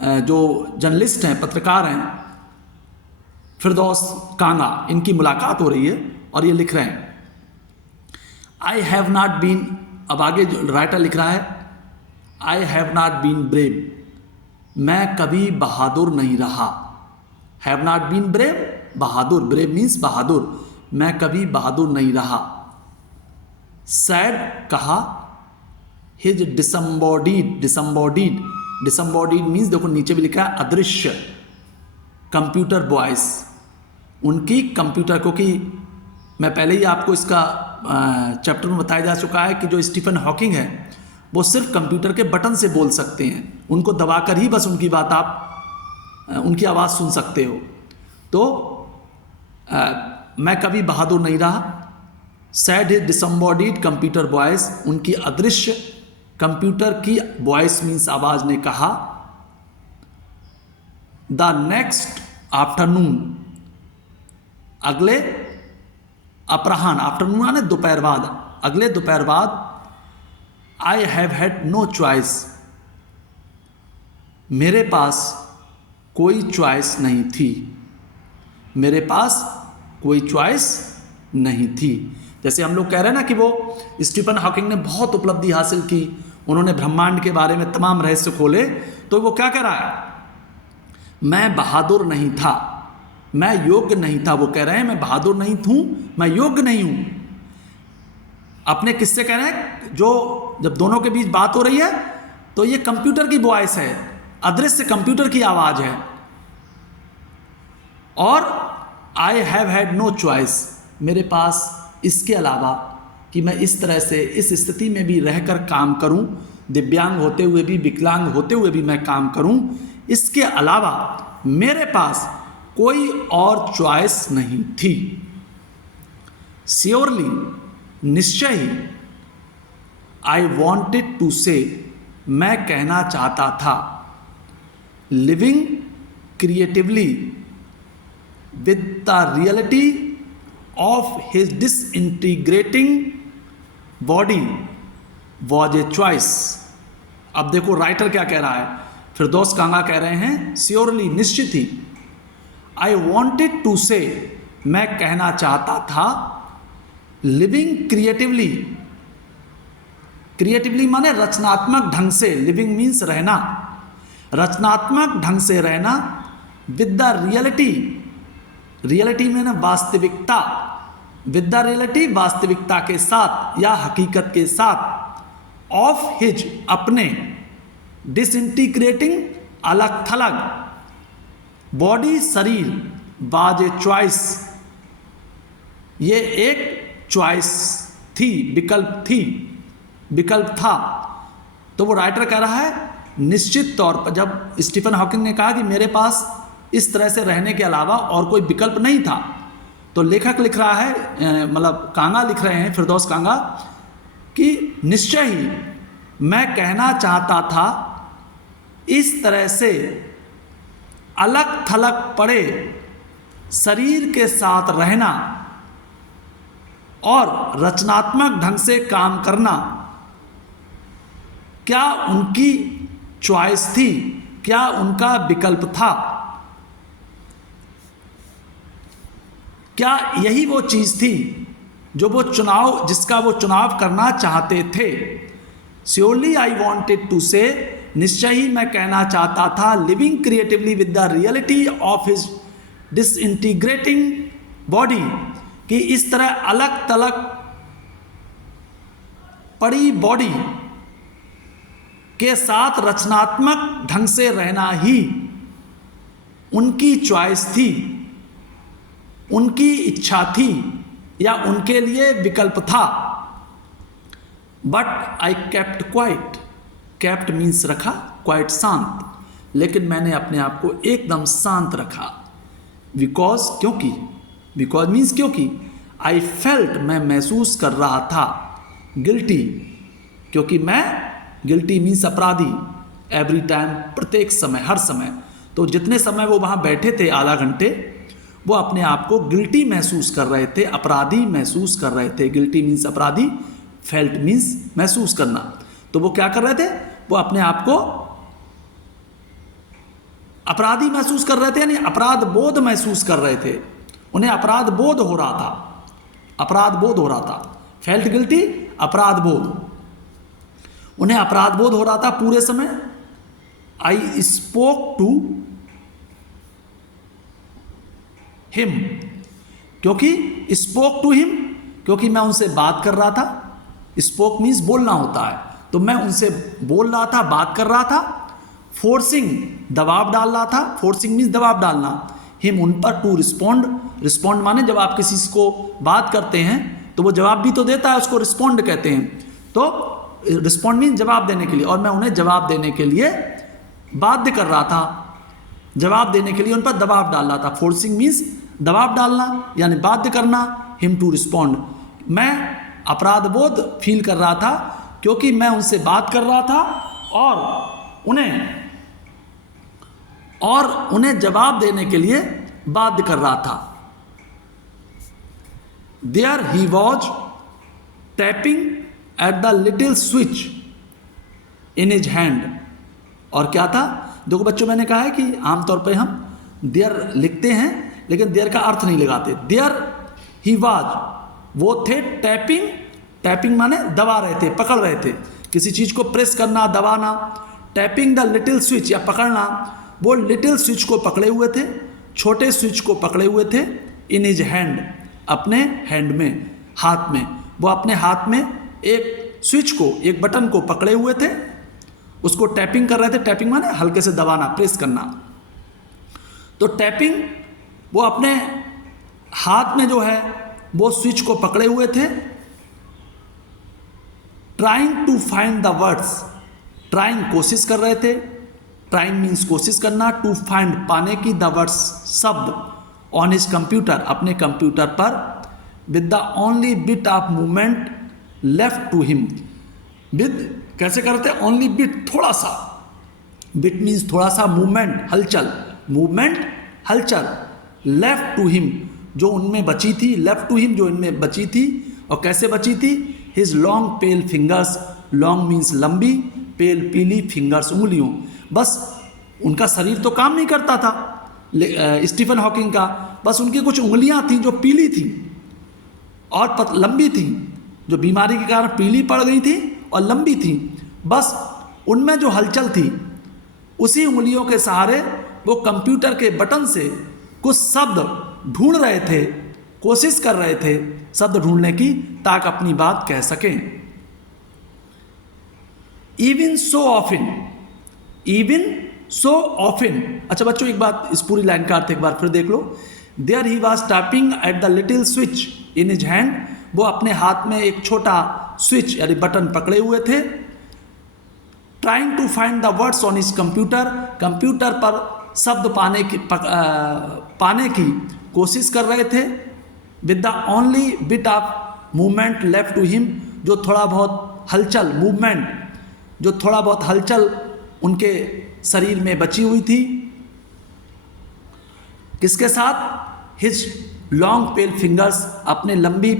जो जर्नलिस्ट हैं, पत्रकार हैं, फिरदौस कांगा, इनकी मुलाकात हो रही है और ये लिख रहे हैं आई हैव नॉट बीन, अब आगे जो राइटर लिख रहा है, I have not been brave, मैं कभी बहादुर नहीं रहा। हैव नॉट बीन ब्रेव, बहादुर, ब्रेव मीन्स बहादुर, मैं कभी बहादुर नहीं रहा। सैड, कहा, हिज डिसम्बॉडीड मीन्स देखो नीचे भी लिखा है अदृश्य, कंप्यूटर वॉइस, उनकी कंप्यूटर, क्योंकि मैं पहले ही आपको इसका चैप्टर में बताया जा चुका है कि जो स्टीफन हॉकिंग है वो सिर्फ कंप्यूटर के बटन से बोल सकते हैं, उनको दबाकर ही बस उनकी बात आप उनकी आवाज़ सुन सकते हो। तो मैं कभी बहादुर नहीं रहा। Sad his disembodied computer voice, उनकी अदृश्य कंप्यूटर की वॉइस मीन्स आवाज ने कहा। द नेक्स्ट आफ्टरनून, अगले अपराह्न, आफ्टरनून यानी दोपहर बाद, अगले दोपहर बाद, I have had no choice, मेरे पास कोई चॉइस नहीं थी, मेरे पास कोई चॉइस नहीं थी। जैसे हम लोग कह रहे हैं ना कि वो स्टीफन हॉकिंग ने बहुत उपलब्धि हासिल की, उन्होंने ब्रह्मांड के बारे में तमाम रहस्य खोले, तो वो क्या कह रहा है, मैं बहादुर नहीं था, मैं योग्य नहीं था। वो कह रहे हैं मैं बहादुर नहीं हूं, मैं योग्य नहीं हूं। अपने किससे कह रहे हैं, जो जब दोनों के बीच बात हो रही है तो ये कंप्यूटर की वॉइस है, अदृश्य कंप्यूटर की आवाज है। और I have had no choice, मेरे पास इसके अलावा कि मैं इस तरह से इस स्थिति में भी रहकर काम करूं, दिव्यांग होते हुए भी, विकलांग होते हुए भी मैं काम करूं, इसके अलावा मेरे पास कोई और चॉइस नहीं थी। श्योरली, निश्चय ही, आई वॉन्टेड टू से, मैं कहना चाहता था, living creatively with the reality of his disintegrating body was a choice. अब देखो राइटर क्या कह रहा है, फिरदौस कांगा कह रहे हैं श्योरली, निश्चित ही, आई वॉन्टेड टू से, मैं कहना चाहता था, लिविंग क्रिएटिवली, क्रिएटिवली माने रचनात्मक ढंग से, लिविंग मीन्स रहना, रचनात्मक ढंग से रहना, विद द रियलिटी, रियलिटी में ना वास्तविकता, विद द रियलिटी वास्तविकता के साथ या हकीकत के साथ, ऑफ हिज अपने, डिसइंटीग्रेटिंग अलग थलग, बॉडी शरीर, बाज ए चॉइस, ये एक चॉइस थी, विकल्प थी, विकल्प था। तो वो राइटर कह रहा है निश्चित तौर पर, जब स्टीफन हॉकिंग ने कहा कि मेरे पास इस तरह से रहने के अलावा और कोई विकल्प नहीं था, तो लेखक लिख रहा है, मतलब कांगा लिख रहे हैं, फिरदौस कांगा, कि निश्चय ही मैं कहना चाहता था इस तरह से अलग थलग पड़े शरीर के साथ रहना और रचनात्मक ढंग से काम करना क्या उनकी चॉइस थी, क्या उनका विकल्प था, क्या यही वो चीज थी जो वो चुनाव, जिसका वो चुनाव करना चाहते थे। श्योरली आई वॉन्टेड टू से, निश्चय ही मैं कहना चाहता था, living creatively with the reality of his disintegrating body, कि इस तरह अलग तलग पड़ी बॉडी के साथ रचनात्मक ढंग से रहना ही उनकी चॉइस थी, उनकी इच्छा थी या उनके लिए विकल्प था। But I kept quite, kept means रखा, क्वाइट शांत, लेकिन मैंने अपने आप को एकदम शांत रखा, बिकॉज क्योंकि, बिकॉज मीन्स क्योंकि, आई फेल्ट मैं महसूस कर रहा था, गिल्टी क्योंकि मैं, गिल्टी मीन्स अपराधी, एवरी टाइम प्रत्येक समय, हर समय, तो जितने समय वो वहाँ बैठे थे आधा घंटे, वो अपने आप को गिल्टी महसूस कर रहे थे, अपराधी महसूस कर रहे थे। गिल्टी मीन्स अपराधी, फेल्ट मीन्स महसूस करना। तो वो क्या कर रहे थे, वो अपने आप को अपराधी महसूस कर रहे थे, यानी अपराध बोध महसूस कर रहे थे, उन्हें अपराध बोध हो रहा था, अपराध बोध हो रहा था, फेल्ट गिल्टी, अपराध बोध, उन्हें अपराध बोध हो रहा था पूरे समय। आई स्पोक टू हिम, क्योंकि स्पोक टू हिम, क्योंकि मैं उनसे बात कर रहा था, स्पोक मीन्स बोलना होता है, तो मैं उनसे बोल रहा था, बात कर रहा था। फोर्सिंग दबाव डाल रहा था, फोर्सिंग मीन्स दबाव डालना, हिम उन पर, टू रिस्पॉन्ड, रिस्पॉन्ड माने जब आप किसी को बात करते हैं तो वो जवाब भी तो देता है, उसको रिस्पॉन्ड कहते हैं, तो रिस्पॉन्ड मीन्स जवाब देने के लिए, और मैं उन्हें जवाब देने के लिए बाध्य कर रहा था, जवाब देने के लिए उन पर दबाव डाल रहा था। फोर्सिंग मीन्स दबाव डालना यानी बाध्य करना, हिम टू रिस्पॉन्ड, मैं अपराध बोध फील कर रहा था क्योंकि मैं उनसे बात कर रहा था और उन्हें जवाब देने के लिए बाध्य कर रहा था। There he was tapping at the little switch in his hand, और क्या था, देखो बच्चों मैंने कहा है कि आमतौर पे हम देयर लिखते हैं लेकिन देयर का अर्थ नहीं लगाते। देयर ही वाज, वो थे टैपिंग, टैपिंग माने दबा रहे थे, पकड़ रहे थे, किसी चीज को प्रेस करना, दबाना, टैपिंग द लिटिल स्विच या पकड़ना, वो लिटिल स्विच को पकड़े हुए थे, छोटे स्विच को पकड़े हुए थे, इन हिज हैंड, अपने हैंड में, हाथ में, वो अपने हाथ में एक स्विच को, एक बटन को पकड़े हुए थे, उसको टैपिंग कर रहे थे। टैपिंग माने हल्के से दबाना, प्रेस करना। तो टैपिंग, वो अपने हाथ में जो है वो स्विच को पकड़े हुए थे। Trying to find the words, trying कोशिश कर रहे थे, ट्राइंग मीन्स कोशिश करना, टू फाइंड पाने की, द वर्ड्स शब्द, ऑन हिज कंप्यूटर अपने कंप्यूटर पर, with the only bit of movement left to him, with कैसे करते, ओनली बिट थोड़ा सा, बिट मीन्स थोड़ा सा, मूवमेंट हलचल, मूवमेंट हलचल, लेफ्ट टू हिम जो उनमें बची थी, लेफ्ट टू हिम जो इनमें बची थी, और कैसे बची थी, हिज लॉन्ग पेल फिंगर्स, लॉन्ग मीन्स लंबी, पेल पीली, फिंगर्स उंगलियों, बस उनका शरीर तो काम नहीं करता था स्टीफन हॉकिंग का, बस उनकी कुछ उंगलियां थी जो पीली थी, और लंबी थी, जो बीमारी के कारण पीली पड़ गई थी और लंबी थी। बस उनमें जो हलचल थी उसी उंगलियों के सहारे वो कंप्यूटर के बटन से कुछ शब्द ढूंढ रहे थे, कोशिश कर रहे थे शब्द ढूंढने की, ताकि अपनी बात कह सकें। Even so often, even so often. अच्छा बच्चों, एक बात इस पूरी लाइन का अर्थ एक बार फिर देख लो। There he was tapping at the little switch in his hand. वो अपने हाथ में एक छोटा स्विच यानी बटन पकड़े हुए थे। Trying to find the words on his computer, computer पर शब्द पाने की कोशिश कर रहे थे। With the only bit of movement left to him, जो थोड़ा बहुत हलचल, मूवमेंट, जो थोड़ा बहुत हलचल उनके शरीर में बची हुई थी। किसके साथ? हिज लॉन्ग पेल फिंगर्स, अपने लंबी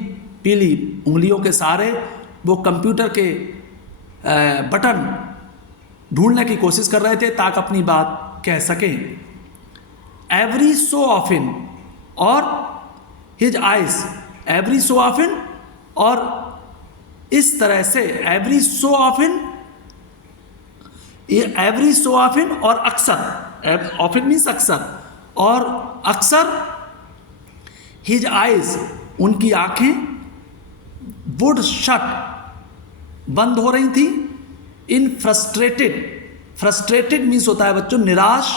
पीली उंगलियों के सहारे वो कंप्यूटर के बटन ढूंढने की कोशिश कर रहे थे ताकि अपनी बात कह सकें। एवरी सो ऑफिन, और his eyes, every so often, और इस तरह से एवरी सो ऑफिन, ये एवरी सो ऑफिन और अक्सर, ऑफिन मीन्स अक्सर, और अक्सर हिज आइज, उनकी आंखें, वुड शट, बंद हो रही थी। इन फ्रस्ट्रेटेड, फ्रस्ट्रेटेड मीन्स होता है बच्चों निराश,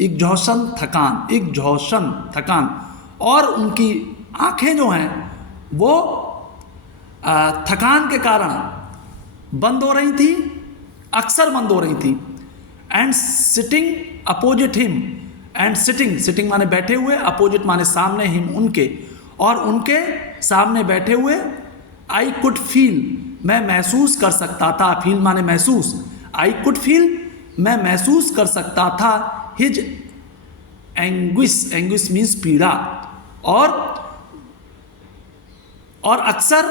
एग्जॉशन थकान, एग्जॉशन थकान, और उनकी आंखें जो हैं वो थकान के कारण बंद हो रही थी, अक्सर बंद हो रही थी। And sitting opposite him, and sitting, sitting माने बैठे हुए, अपोजिट माने सामने, हिम उनके, और उनके सामने बैठे हुए। आई कुड फील, मैं महसूस कर सकता था, फील माने महसूस, आई कुड फील, मैं महसूस कर सकता था। हिज एंग्विश, एंग्विश मीन्स पीड़ा, और अक्सर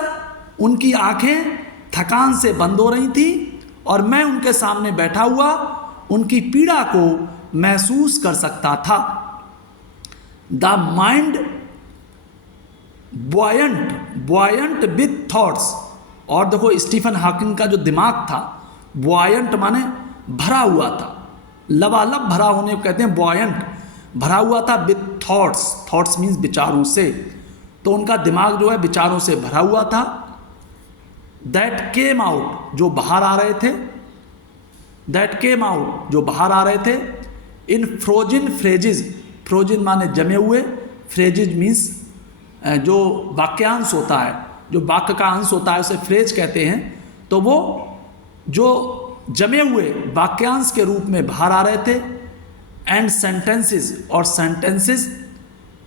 उनकी आंखें थकान से बंद हो रही थी, और मैं उनके सामने बैठा हुआ उनकी पीड़ा को महसूस कर सकता था। The mind buoyant, buoyant with thoughts, और देखो स्टीफन हॉकिंग का जो दिमाग था, बॉयंट माने भरा हुआ था, लबालब भरा होने को कहते हैं बॉयंट, भरा हुआ था। विथ थॉट्स, थॉट्स मीन्स विचारों से, तो उनका दिमाग जो है विचारों से भरा हुआ था। दैट केम आउट, जो बाहर आ रहे थे, दैट केम आउट, जो बाहर आ रहे थे। इन फ्रोजिन फ्रेजेज, फ्रोजिन माने जमे हुए, फ्रेजेज मीन्स जो वाक्यांश होता है, जो वाक्य का अंश होता है उसे फ्रेज कहते हैं। तो वो जो जमे हुए वाक्यांश के रूप में बाहर आ रहे थे। एंड सेंटेंसेस, और सेंटेंसेस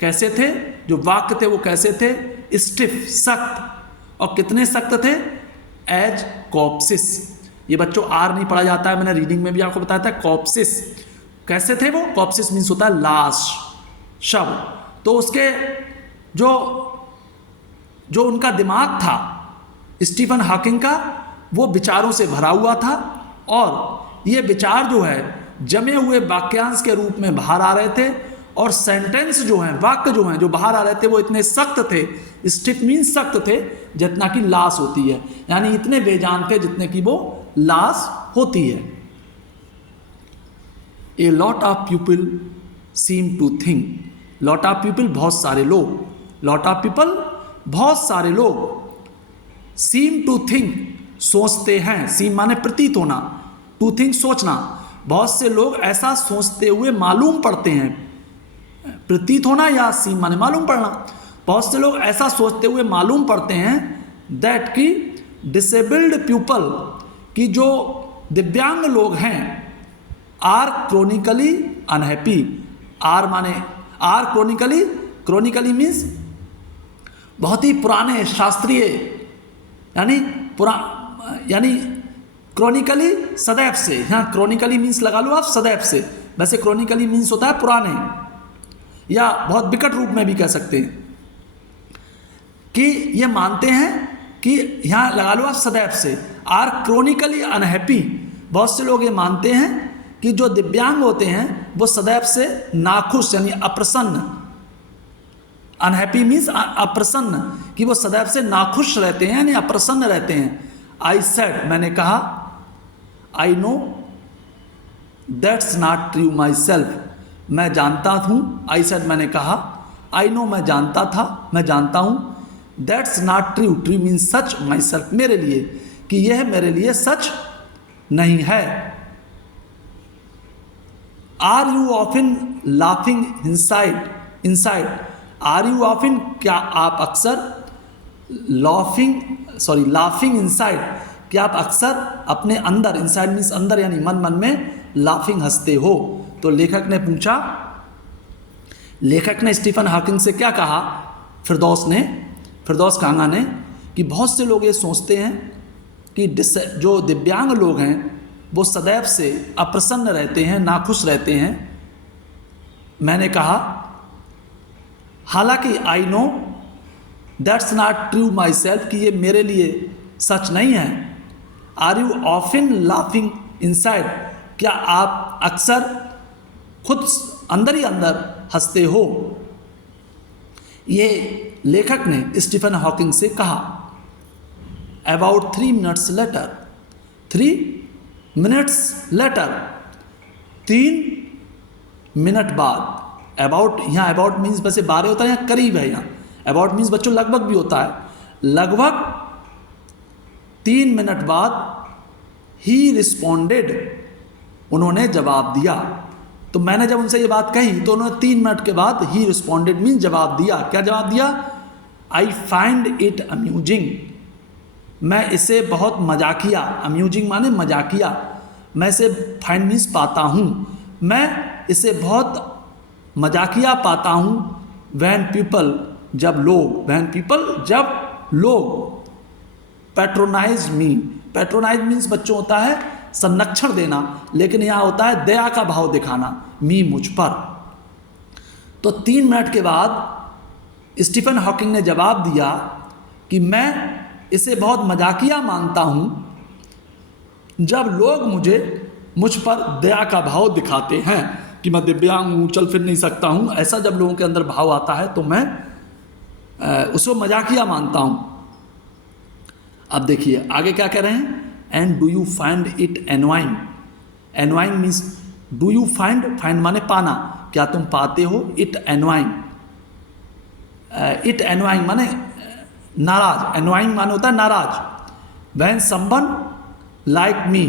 कैसे थे, जो वाक्य थे वो कैसे थे? स्टिफ, सख्त, और कितने सख्त थे? As corpses. ये बच्चों आर नहीं पढ़ा जाता है, मैंने रीडिंग में भी आपको बताया था। कॉप्सिस कैसे थे वो? कॉप्सिस मीन्स होता है लाश, शव। तो उसके जो उनका दिमाग था स्टीफन हॉकिंग का, वो विचारों से भरा हुआ था, और ये विचार जो है जमे हुए वाक्यांश के रूप में बाहर आ रहे थे। और सेंटेंस जो हैं, वाक्य जो हैं, जो बाहर आ रहे थे वो इतने सख्त थे, स्टिफ मीन्स सख्त थे, जितना कि लाश होती है, यानी इतने बेजान थे जितने कि वो लाश होती है। A lot of people seem to think, lot of people बहुत सारे लोग, लॉट ऑफ पीपल बहुत सारे लोग, सीम टू थिंक सोचते हैं, सीम माने प्रतीत होना, टू थिंक सोचना, बहुत से लोग ऐसा सोचते हुए मालूम पड़ते हैं। प्रतीत होना या सीम माने मालूम पड़ना, बहुत से लोग ऐसा सोचते हुए मालूम पड़ते हैं दैट कि डिसेबल्ड पीपल, कि जो दिव्यांग लोग हैं, आर क्रोनिकली अनहैप्पी, आर माने आर क्रोनिकली, क्रोनिकली मीन्स बहुत ही पुराने शास्त्रीय, यानी क्रोनिकली सदैव से, यहाँ क्रोनिकली मीन्स लगा लो आप सदैव से, वैसे क्रोनिकली मीन्स होता है पुराने, या बहुत विकट रूप में भी कह सकते हैं कि ये मानते हैं कि यहाँ लगा लो आप सदैव से, आर क्रोनिकली अनहैप्पी, बहुत से लोग ये मानते हैं कि जो दिव्यांग होते हैं वो सदैव से नाखुश यानी अप्रसन्न, अनहैप्पी मीन्स अप्रसन्न, कि वो सदैव से नाखुश रहते हैं यानी अप्रसन्न रहते हैं। आई सेड, मैंने कहा, आई know that's not true my self, मैं जानता हूँ। आई सेड, मैंने कहा, आई नो, मैं जानता था, मैं जानता हूँ, that's not true, true means सच, माई सेल्फ, मेरे लिए, कि यह मेरे लिए सच नहीं है। Are you often laughing inside, are you often, क्या आप अक्सर, लाफिंग इनसाइड, क्या आप अक्सर अपने अंदर, इनसाइड मीन्स अंदर यानी मन मन में, लाफिंग हंसते हो। तो लेखक ने पूछा, लेखक ने स्टीफन हॉकिंग से क्या कहा, फिरदौस कांगा ने, कि बहुत से लोग ये सोचते हैं कि जो दिव्यांग लोग हैं वो सदैव से अप्रसन्न रहते हैं, नाखुश रहते हैं। मैंने कहा, हालांकि I know that's not true myself, कि ये मेरे लिए सच नहीं है। Are you often laughing inside, क्या आप अक्सर खुद अंदर ही अंदर हंसते हो। ये लेखक ने स्टीफन हॉकिंग से कहा। About 3 minutes later, 3 minutes later, 3 minute बाद। अबाउट, यहाँ अबाउट मीन्स वैसे 12 होता है, यहाँ करीब है, यहाँ अबाउट मीन्स बच्चों लगभग भी होता है। लगभग 3 मिनट बाद ही रिस्पॉन्डेड, उन्होंने जवाब दिया। तो मैंने जब उनसे ये बात कही तो उन्होंने 3 मिनट के बाद ही रिस्पॉन्डेड मीन जवाब दिया। क्या जवाब दिया? आई फाइंड इट अम्यूजिंग, मैं इसे बहुत मजाकिया, अम्यूजिंग माने मजाकिया, मैं इसे फाइंड मीन्स पाता हूँ, मैं इसे बहुत मजाकिया पाता हूँ। वैन पीपल, जब लोग, वैन पीपल जब लोग, पैट्रोनाइज मी, पैट्रोनाइज मीन्स बच्चों होता है संरक्षण देना, लेकिन यहाँ होता है दया का भाव दिखाना, मी मुझ पर। तो 3 मिनट के बाद स्टीफन हॉकिंग ने जवाब दिया कि मैं इसे बहुत मजाकिया मानता हूँ जब लोग मुझ पर दया का भाव दिखाते हैं, कि मैं दिव्यांग हूँ, चल फिर नहीं सकता हूँ, ऐसा जब लोगों के अंदर भाव आता है तो मैं उसको मजाकिया मानता हूँ। अब देखिए आगे क्या कह रहे हैं, and do you find it annoying, annoying means do you find, find माने पाना, क्या तुम पाते हो, इट एनवाइंग, इट एनवाइंग माने नाराज, एनवाइंग माने होता है नाराज। व्हेन समवन लाइक मी,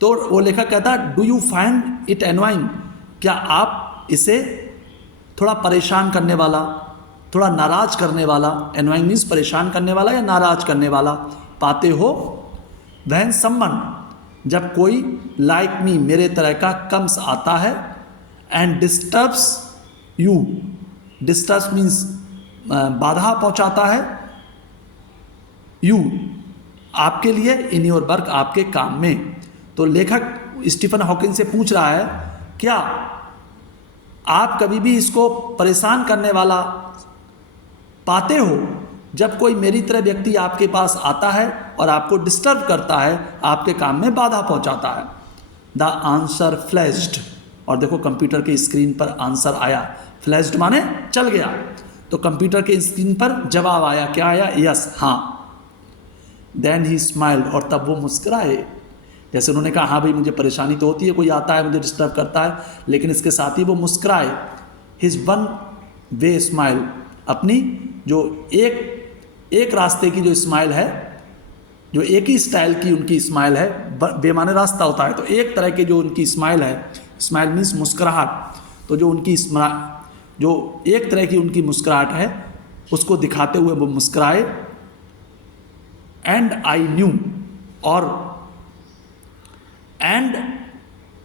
तो वो लेखक कहता है डू यू फाइंड इट एनवाइंग, क्या आप इसे थोड़ा परेशान करने वाला, थोड़ा नाराज करने वाला, एनवाइंग मीन्स परेशान करने वाला या नाराज करने वाला, पाते हो। व्हेन समवन, जब कोई लाइक मी, मेरे तरह का कम्स आता है, and disturbs you, disturbs means बाधा पहुंचाता है, यू आपके लिए, इन योर वर्क आपके काम में। तो लेखक स्टीफन हॉकिंग से पूछ रहा है क्या आप कभी भी इसको परेशान करने वाला पाते हो, जब कोई मेरी तरह व्यक्ति आपके पास आता है और आपको डिस्टर्ब करता है, आपके काम में बाधा पहुंचाता है। द आंसर फ्लैश्ड, और देखो कंप्यूटर के स्क्रीन पर आंसर आया, फ्लैश्ड माने चल गया, तो कंप्यूटर के स्क्रीन पर जवाब आया, क्या आया, यस, हाँ। देन ही स्माइल्ड, और तब वो मुस्कुराए। जैसे उन्होंने कहा हाँ भाई मुझे परेशानी तो होती है, कोई आता है मुझे डिस्टर्ब करता है, लेकिन इसके साथ ही वो मुस्कुराए। हिज वन वे स्माइल, अपनी जो एक रास्ते की जो स्माइल है, जो एक ही स्टाइल की उनकी स्माइल है, बेमाने रास्ता होता है, तो एक तरह की जो उनकी स्माइल है, स्माइल मीन्स मुस्कुराहट, तो जो उनकी जो एक तरह की उनकी मुस्कुराहट है उसको दिखाते हुए वो मुस्कुराए। एंड आई न्यू, और एंड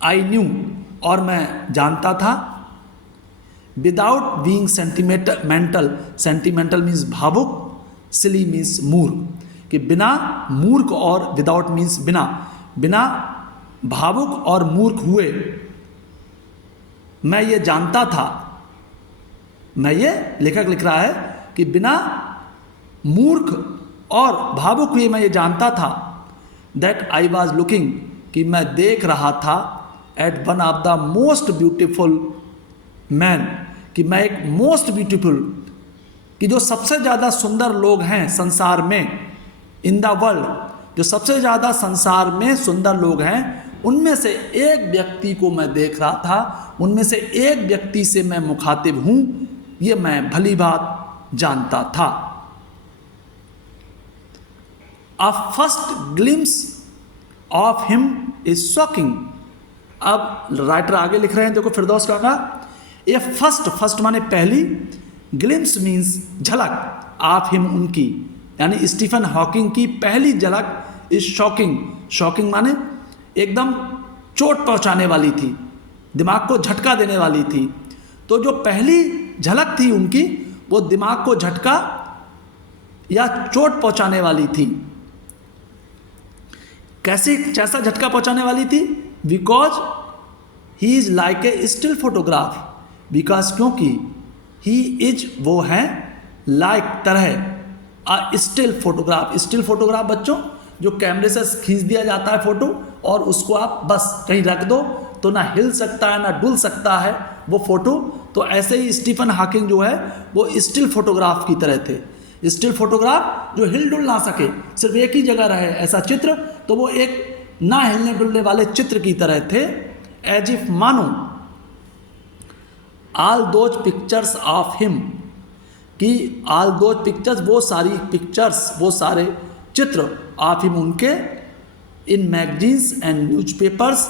आई न्यू, और मैं जानता था, without being sentimental, sentimental means भावुक, सिली मीन्स मूर्ख, कि बिना मूर्ख, और विदाउट मीन्स बिना, बिना भावुक और मूर्ख हुए मैं ये जानता था, मैं ये लेखक लिख रहा है कि बिना मूर्ख और भावुक हुए मैं ये जानता था, दैट आई वॉज लुकिंग, कि मैं देख रहा था, at one of the most beautiful man, कि मैं एक मोस्ट ब्यूटीफुल कि जो सबसे ज़्यादा सुंदर लोग हैं संसार में, इन द वर्ल्ड, जो सबसे ज़्यादा संसार में सुंदर लोग हैं, उनमें से एक व्यक्ति को मैं देख रहा था, उनमें से एक व्यक्ति से मैं मुखातिब हूँ, ये मैं भली बात जानता था। A first glimpse of him is shocking। अब राइटर आगे लिख रहे हैं, देखो फिरदौस कहना, ये फर्स्ट माने पहली, ग्लिम्स मीन्स झलक, ऑफ हिम उनकी, यानी स्टीफन हॉकिंग की पहली झलक इज शॉकिंग माने एकदम चोट पहुंचाने वाली थी, दिमाग को झटका देने वाली थी। तो जो पहली झलक थी उनकी, वो दिमाग को झटका या चोट पहुंचाने वाली थी। कैसा झटका पहुंचाने वाली थी? Because he is like a still photograph, because क्योंकि ही इज वो है लाइक तरह अ स्टिल फोटोग्राफ बच्चों, जो कैमरे से खींच दिया जाता है फोटो और उसको आप बस कहीं रख दो तो ना हिल सकता है ना डुल सकता है वो फोटो। तो ऐसे ही स्टीफन हॉकिंग जो है वो स्टिल फोटोग्राफ की तरह थे, स्टिल फोटोग्राफ जो हिल डुल ना सके, सिर्फ एक ही जगह रहे ऐसा चित्र, तो वो एक ना हिलने डुलने वाले चित्र की तरह थे। एज इफ मानो all those pictures of him, कि ऑल दोज पिक्चर्स, वो सारी पिक्चर्स, वो सारे चित्र ऑफ हिम उनके, इन मैगजीन्स एंड न्यूज़पेपर्स,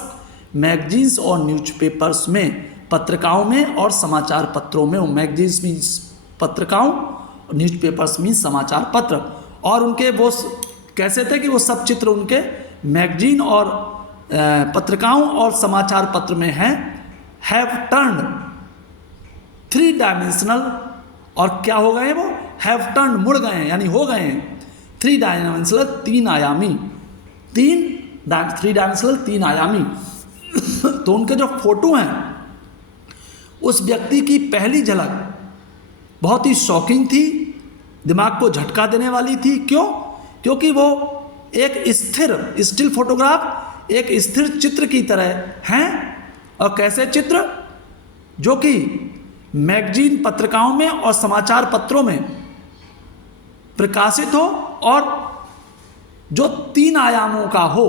मैगजीन्स और न्यूज़पेपर्स में, पत्रिकाओं में और समाचार पत्रों में। वो मैगजीन्स मीन्स पत्रिकाओं, न्यूज़पेपर्स मीन्स समाचार पत्र। और उनके वो कैसे थे कि वो सब चित्र उनके मैगजीन और पत्रिकाओं और समाचार पत्र में हैं। हैव टर्न्ड 3 डायमेंशनल, और क्या हो गए वो? हैव टर्न्ड, मुड़ गए हैं, यानी हो गए हैं 3 डायमेंशनल, 3 आयामी, 3 डायमेंशनल 3 आयामी। तो उनके जो फोटो हैं, उस व्यक्ति की पहली झलक बहुत ही शॉकिंग थी, दिमाग को झटका देने वाली थी। क्यों? क्योंकि वो एक स्थिर स्टिल फोटोग्राफ, एक स्थिर चित्र की तरह हैं। और कैसे चित्र? जो कि मैगजीन पत्रिकाओं में और समाचार पत्रों में प्रकाशित हो और जो 3 आयामों का हो,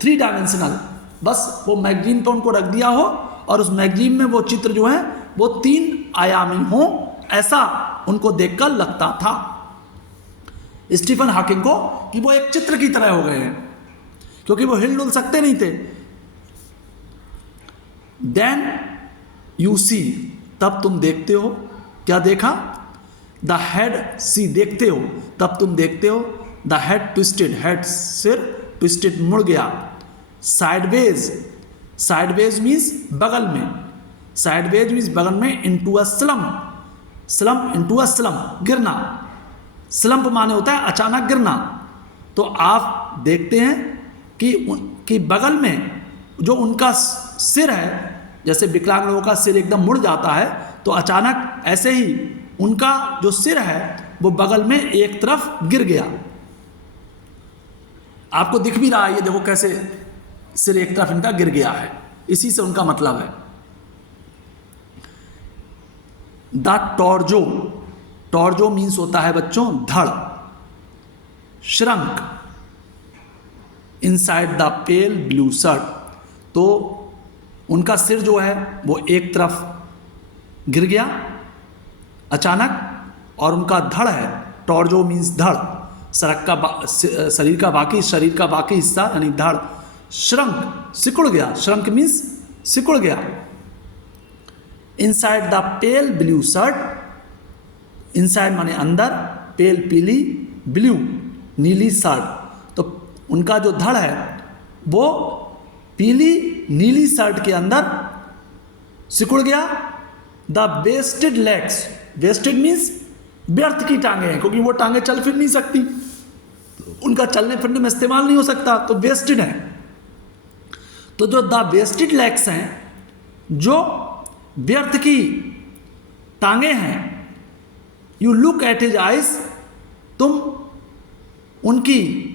3 डायमेंशनल, बस वो मैगजीन पर उनको रख दिया हो और उस मैगजीन में वो चित्र जो है वो 3 आयामी हो, ऐसा उनको देखकर लगता था स्टीफन हॉकिंग को कि वो एक चित्र की तरह हो गए हैं, क्योंकि वो हिल डुल सकते नहीं थे। देन यू सी, तब तुम देखते हो, क्या देखा? द हेड, सी देखते हो, तब तुम देखते हो, द हेड ट्विस्टेड, हेड सिर ट्विस्टेड मुड़ गया, साइडवेज मीन्स बगल में, साइडवेज मीन्स बगल में, into a slump, into a slump, गिरना। स्लम्प माने होता है अचानक गिरना। तो आप देखते हैं कि बगल में जो उनका सिर है, जैसे विकलांग लोगों का सिर एकदम मुड़ जाता है, तो अचानक ऐसे ही उनका जो सिर है वो बगल में एक तरफ गिर गया। आपको दिख भी रहा है, ये देखो कैसे सिर एक तरफ इनका गिर गया है, इसी से उनका मतलब है। द टॉर्जो मीन्स होता है बच्चों धड़, shrunk inside the pale blue shirt, तो उनका सिर जो है वो एक तरफ गिर गया अचानक, और उनका धड़ है, टॉर्जो मीन्स धड़, शरीर का बाकी हिस्सा यानी धड़, श्रंक सिकुड़ गया, श्रंक मीन्स सिकुड़ गया, inside the pale blue shirt, inside माने अंदर, पेल पीली, ब्लू नीली शर्ट, तो उनका जो धड़ है वो पीली नीली शर्ट के अंदर सिकुड़ गया। The wasted legs, wasted means व्यर्थ की टांगे हैं, क्योंकि वो टांगे चल फिर नहीं सकती, उनका चलने फिरने में इस्तेमाल नहीं हो सकता, तो वेस्टेड है। तो जो द वेस्टेड लेग्स हैं, जो व्यर्थ की टांगे हैं, you look at his eyes, तुम उनकी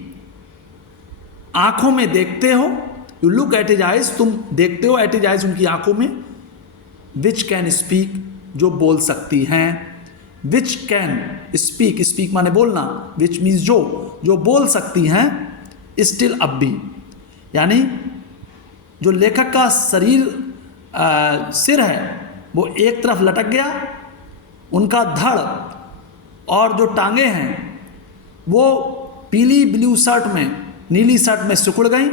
आंखों में देखते हो, you look at his eyes, तुम देखते हो एट हिज आइज उनकी आंखों में, विच कैन स्पीक, जो बोल सकती हैं, विच कैन स्पीक, स्पीक माने बोलना, विच मीन्स जो बोल सकती हैं, स्टिल अब भी, यानी जो लेखक का सिर है वो एक तरफ लटक गया, उनका धड़ और जो टांगे हैं वो पीली ब्लू शर्ट में, नीली शर्ट में सिकुड़ गई,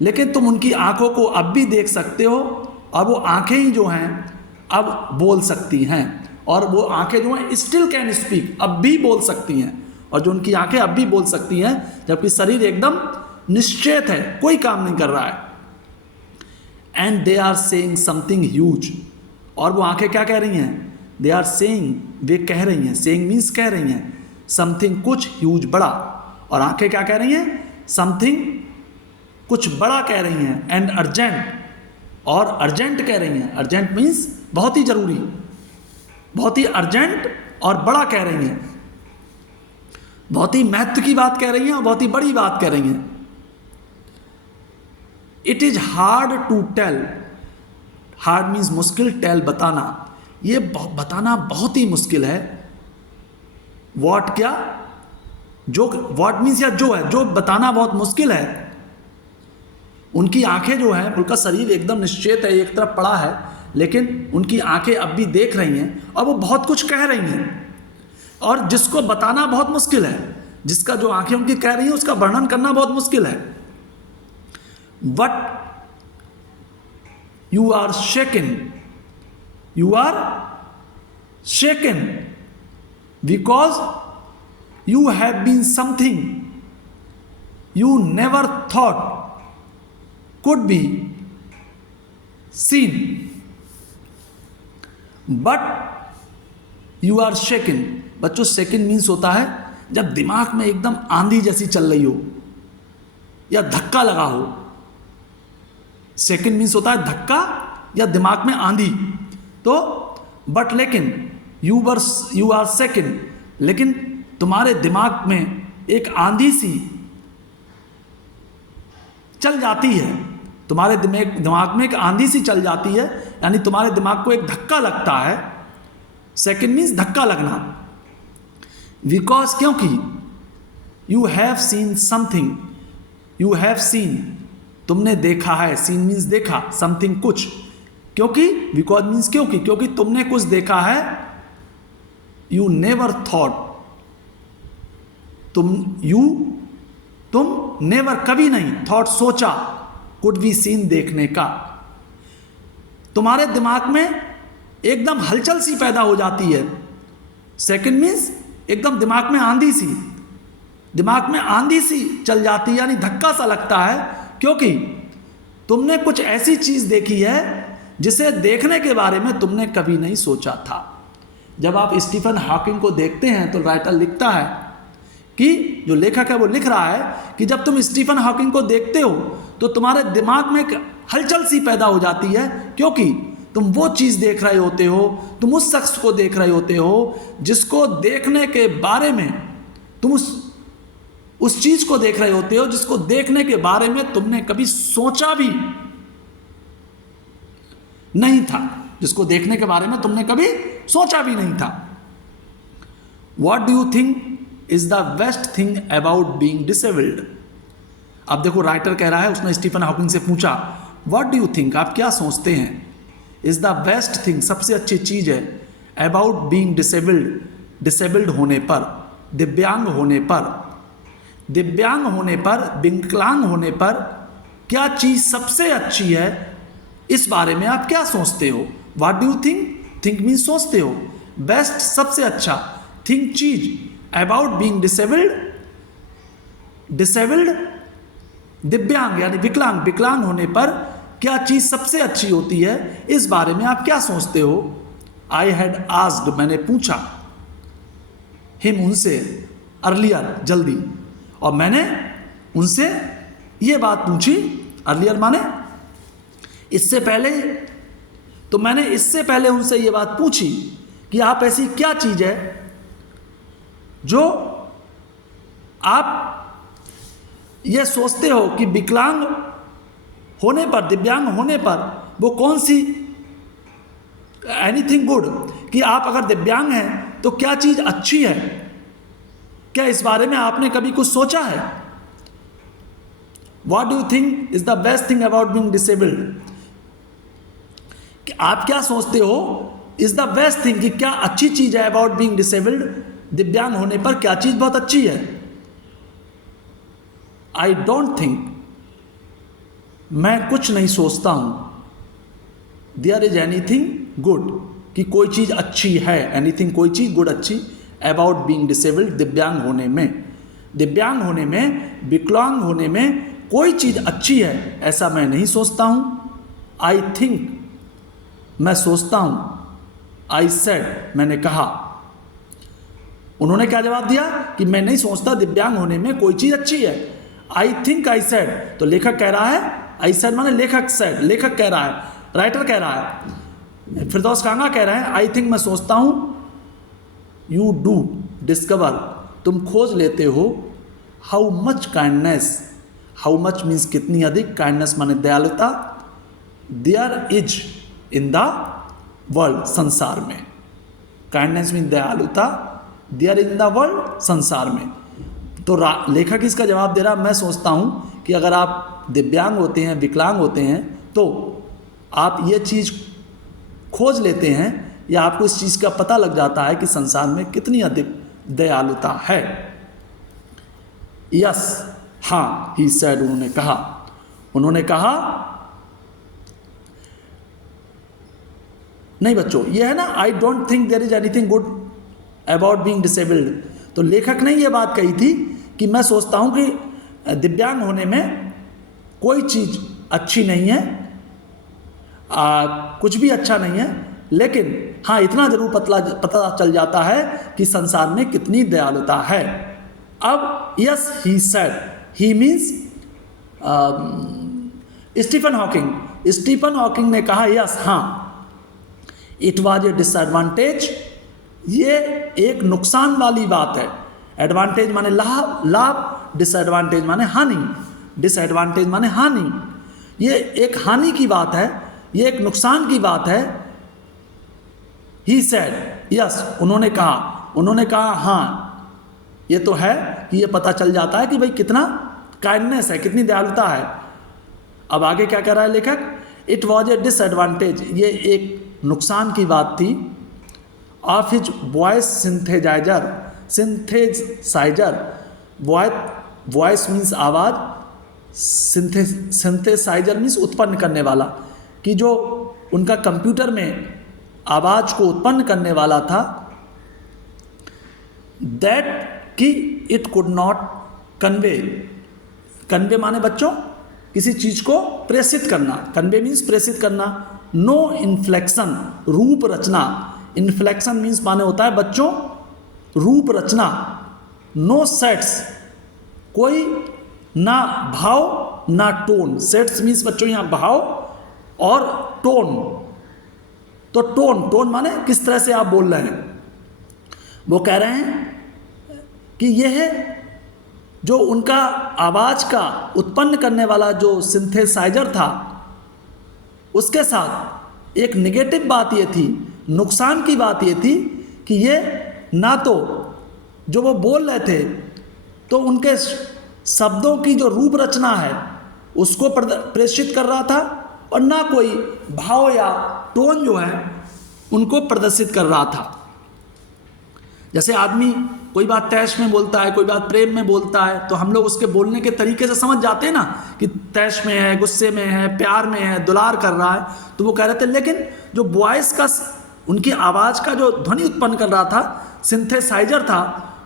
लेकिन तुम उनकी आंखों को अब भी देख सकते हो, और वो आंखें ही जो हैं अब बोल सकती हैं, और वो आंखें जो हैं स्टिल कैन स्पीक, अब भी बोल सकती हैं, और जो उनकी आंखें अब भी बोल सकती हैं, जबकि शरीर एकदम निश्चेत है, कोई काम नहीं कर रहा है। And they are saying something huge, और वो आंखें क्या कह रही हैं, दे आर सेइंग, वे कह रही हैं, सेइंग मीन्स कह रही हैं, समथिंग कुछ, ह्यूज बड़ा, और आंखें क्या कह रही हैं, समथिंग कुछ बड़ा कह रही हैं, एंड अर्जेंट, और अर्जेंट कह रही हैं, अर्जेंट मीन्स बहुत ही जरूरी, बहुत ही अर्जेंट और बड़ा कह रही हैं, बहुत ही महत्व की बात कह रही हैं और बहुत ही बड़ी बात कह रही हैं। It is hard to tell, hard means मुश्किल, टेल बताना, ये बताना बहुत ही मुश्किल है। वॉट क्या, जो, वॉट मीन्स या जो है, जो बताना बहुत मुश्किल है। उनकी आंखें जो हैं, उनका शरीर एकदम निश्चेत है, एक तरफ पड़ा है, लेकिन उनकी आंखें अब भी देख रही हैं और वो बहुत कुछ कह रही हैं, और जिसको बताना बहुत मुश्किल है, जिसका जो आंखें उनकी कह रही हैं उसका वर्णन करना बहुत मुश्किल है। But you are shaken, you are shaken because you have been something you never thought could be seen, but you are shaken। बच्चों, shaken means होता है जब दिमाग में एकदम आंधी जैसी चल रही हो या धक्का लगा हो। shaken means होता है धक्का या दिमाग में आंधी। तो बट लेकिन you are shaken, लेकिन तुम्हारे दिमाग में एक आंधी सी चल जाती है, तुम्हारे दिमाग में एक आंधी सी चल जाती है, यानी तुम्हारे दिमाग को एक धक्का लगता है। सेकंड मीन्स धक्का लगना। बिकॉज, क्योंकि you have seen something, you have seen तुमने देखा है, सीन मीन्स देखा, समथिंग कुछ, क्योंकि बिकॉज मीन्स क्योंकि तुमने कुछ देखा है। यू नेवर थॉट, तुम नेवर कभी नहीं, थॉट सोचा, कुड बी सीन देखने का। तुम्हारे दिमाग में एकदम हलचल सी पैदा हो जाती है। सेकंड मीन्स एकदम दिमाग में आंधी सी चल जाती है, यानी धक्का सा लगता है, क्योंकि तुमने कुछ ऐसी चीज देखी है जिसे देखने के बारे में तुमने कभी नहीं सोचा था। जब आप स्टीफन हॉकिंग को देखते हैं तो राइटर लिखता है कि जो लेखक है वो लिख रहा है कि जब तुम स्टीफन हॉकिंग को देखते हो तो तुम्हारे दिमाग में एक हलचल सी पैदा हो जाती है, क्योंकि तुम वो चीज़ देख रहे होते हो, तुम उस शख्स को देख रहे होते हो जिसको देखने के बारे में, तुम उस चीज़ को देख रहे होते हो जिसको देखने के बारे में तुमने कभी सोचा भी नहीं था, जिसको देखने के बारे में तुमने कभी सोचा भी नहीं था। What do you think is the best thing about being disabled? अब देखो, राइटर कह रहा है, उसने स्टीफन हॉकिंग से पूछा, What do you think, आप क्या सोचते हैं, is the best thing, सबसे अच्छी चीज़ है, about being disabled, disabled होने पर, दिव्यांग होने पर, विकलांग होने पर क्या चीज़ सबसे अच्छी है, इस बारे में आप क्या सोचते हो। What do you think, think means सोचते हो, बेस्ट सबसे अच्छा, थिंक चीज, अबाउट बीइंग डिसेबल्ड दिव्यांग यानी विकलांग होने पर क्या चीज सबसे अच्छी होती है, इस बारे में आप क्या सोचते हो। आई हैड आस्क्ड, मैंने पूछा, हिम उनसे, अर्लियर जल्दी, और मैंने उनसे ये बात पूछी, अर्लियर माने इससे पहले, तो मैंने इससे पहले उनसे ये बात पूछी कि आप ऐसी क्या चीज है जो आप ये सोचते हो कि विकलांग होने पर, दिव्यांग होने पर वो कौन सी, एनीथिंग गुड, कि आप अगर दिव्यांग हैं तो क्या चीज़ अच्छी है? क्या इस बारे में आपने कभी कुछ सोचा है? What do you think is the best thing about being disabled? कि आप क्या सोचते हो इज द बेस्ट थिंग, कि क्या अच्छी चीज है अबाउट बीइंग डिसेबल्ड? दिव्यांग होने पर क्या चीज बहुत अच्छी है? आई डोंट थिंक, मैं कुछ नहीं सोचता हूं, देयर इज एनीथिंग गुड, कि कोई चीज अच्छी है, एनीथिंग कोई चीज गुड अच्छी अबाउट बीइंग डिसेबल्ड, दिव्यांग होने में, दिव्यांग होने में, विकलांग होने में कोई चीज अच्छी है ऐसा मैं नहीं सोचता हूं। आई थिंक, मैं सोचता हूं। आई सेड, मैंने कहा। उन्होंने क्या जवाब दिया कि मैं नहीं सोचता दिव्यांग होने में कोई चीज अच्छी है। आई थिंक आई सेड, तो लेखक कह रहा है, आई सेड माने लेखक सेड, लेखक कह रहा है, राइटर कह रहा है, फिरदौस कांगा कह रहे हैं आई थिंक, मैं सोचता हूं। यू डू डिस्कवर, तुम खोज लेते हो, how much kindness, how much means कितनी अधिक, काइंडनेस माने दयालुता, there is in the world, संसार में, काइंडनेस मीन दयालुता, देयर इन द वर्ल्ड, संसार में। तो लेखक इसका जवाब दे रहा, मैं सोचता हूं कि अगर आप दिव्यांग होते हैं, विकलांग होते हैं, तो आप ये चीज़ खोज लेते हैं या आपको इस चीज़ का पता लग जाता है कि संसार में कितनी अधिक दयालुता है। यस, हाँ, ही सेड, उन्होंने कहा, उन्होंने कहा। नहीं बच्चों, ये है ना, I don't think there is anything good about being disabled. तो लेखक ने ये बात कही थी कि मैं सोचता हूं कि दिव्यांग होने में कोई चीज़ अच्छी नहीं है, कुछ भी अच्छा नहीं है, लेकिन हाँ इतना जरूर पता चल जाता है कि संसार में कितनी दयालुता है। अब yes, he said, he means Stephen Hawking, Stephen Hawking ने कहा यस, हाँ, इट वॉज ए डिसएडवांटेज, ये एक नुकसान वाली बात है। एडवांटेज माने लाभ, लाभ, डिसएडवांटेज माने हानि, डिसएडवांटेज माने हानि, ये एक हानि की बात है, ये एक नुकसान की बात है। ही सेड, यस, उन्होंने कहा हाँ, ये तो है कि ये पता चल जाता है कि भाई कितना काइंडनेस है, कितनी दयालुता है। अब आगे क्या कह रहा है लेखक, इट वॉज ए डिसएडवांटेज, ये एक नुकसान की बात थी, of his voice synthesizer, synthesizer, voice means आवाज़, सिंथेसाइजर मीन्स उत्पन्न करने वाला, कि जो उनका कंप्यूटर में आवाज़ को उत्पन्न करने वाला था, दैट कि it could not convey, convey माने बच्चों किसी चीज़ को प्रेषित करना, कन्वे मीन्स प्रेषित करना, नो इन्फ्लेक्शन, रूप रचना, इन्फ्लेक्शन मीन्स माने होता है बच्चों रूप रचना, नो सेट्स, कोई ना भाव ना टोन, सेट्स मीन्स बच्चों यहाँ भाव और टोन, तो टोन माने किस तरह से आप बोल रहे हैं। वो कह रहे हैं कि यह जो उनका आवाज़ का उत्पन्न करने वाला जो सिंथेसाइजर था, उसके साथ एक नेगेटिव बात ये थी, नुकसान की बात ये थी कि ये ना तो जो वो बोल रहे थे तो उनके शब्दों की जो रूप रचना है उसको प्रेषित कर रहा था, और ना कोई भाव या टोन जो है उनको प्रदर्शित कर रहा था। जैसे आदमी कोई बात तैश में बोलता है, कोई बात प्रेम में बोलता है, तो हम लोग उसके बोलने के तरीके से समझ जाते हैं ना कि तैश में है, गुस्से में है, प्यार में है, दुलार कर रहा है। तो वो कह रहे थे लेकिन जो वॉइस का, उनकी आवाज़ का जो ध्वनि उत्पन्न कर रहा था, सिंथेसाइजर था,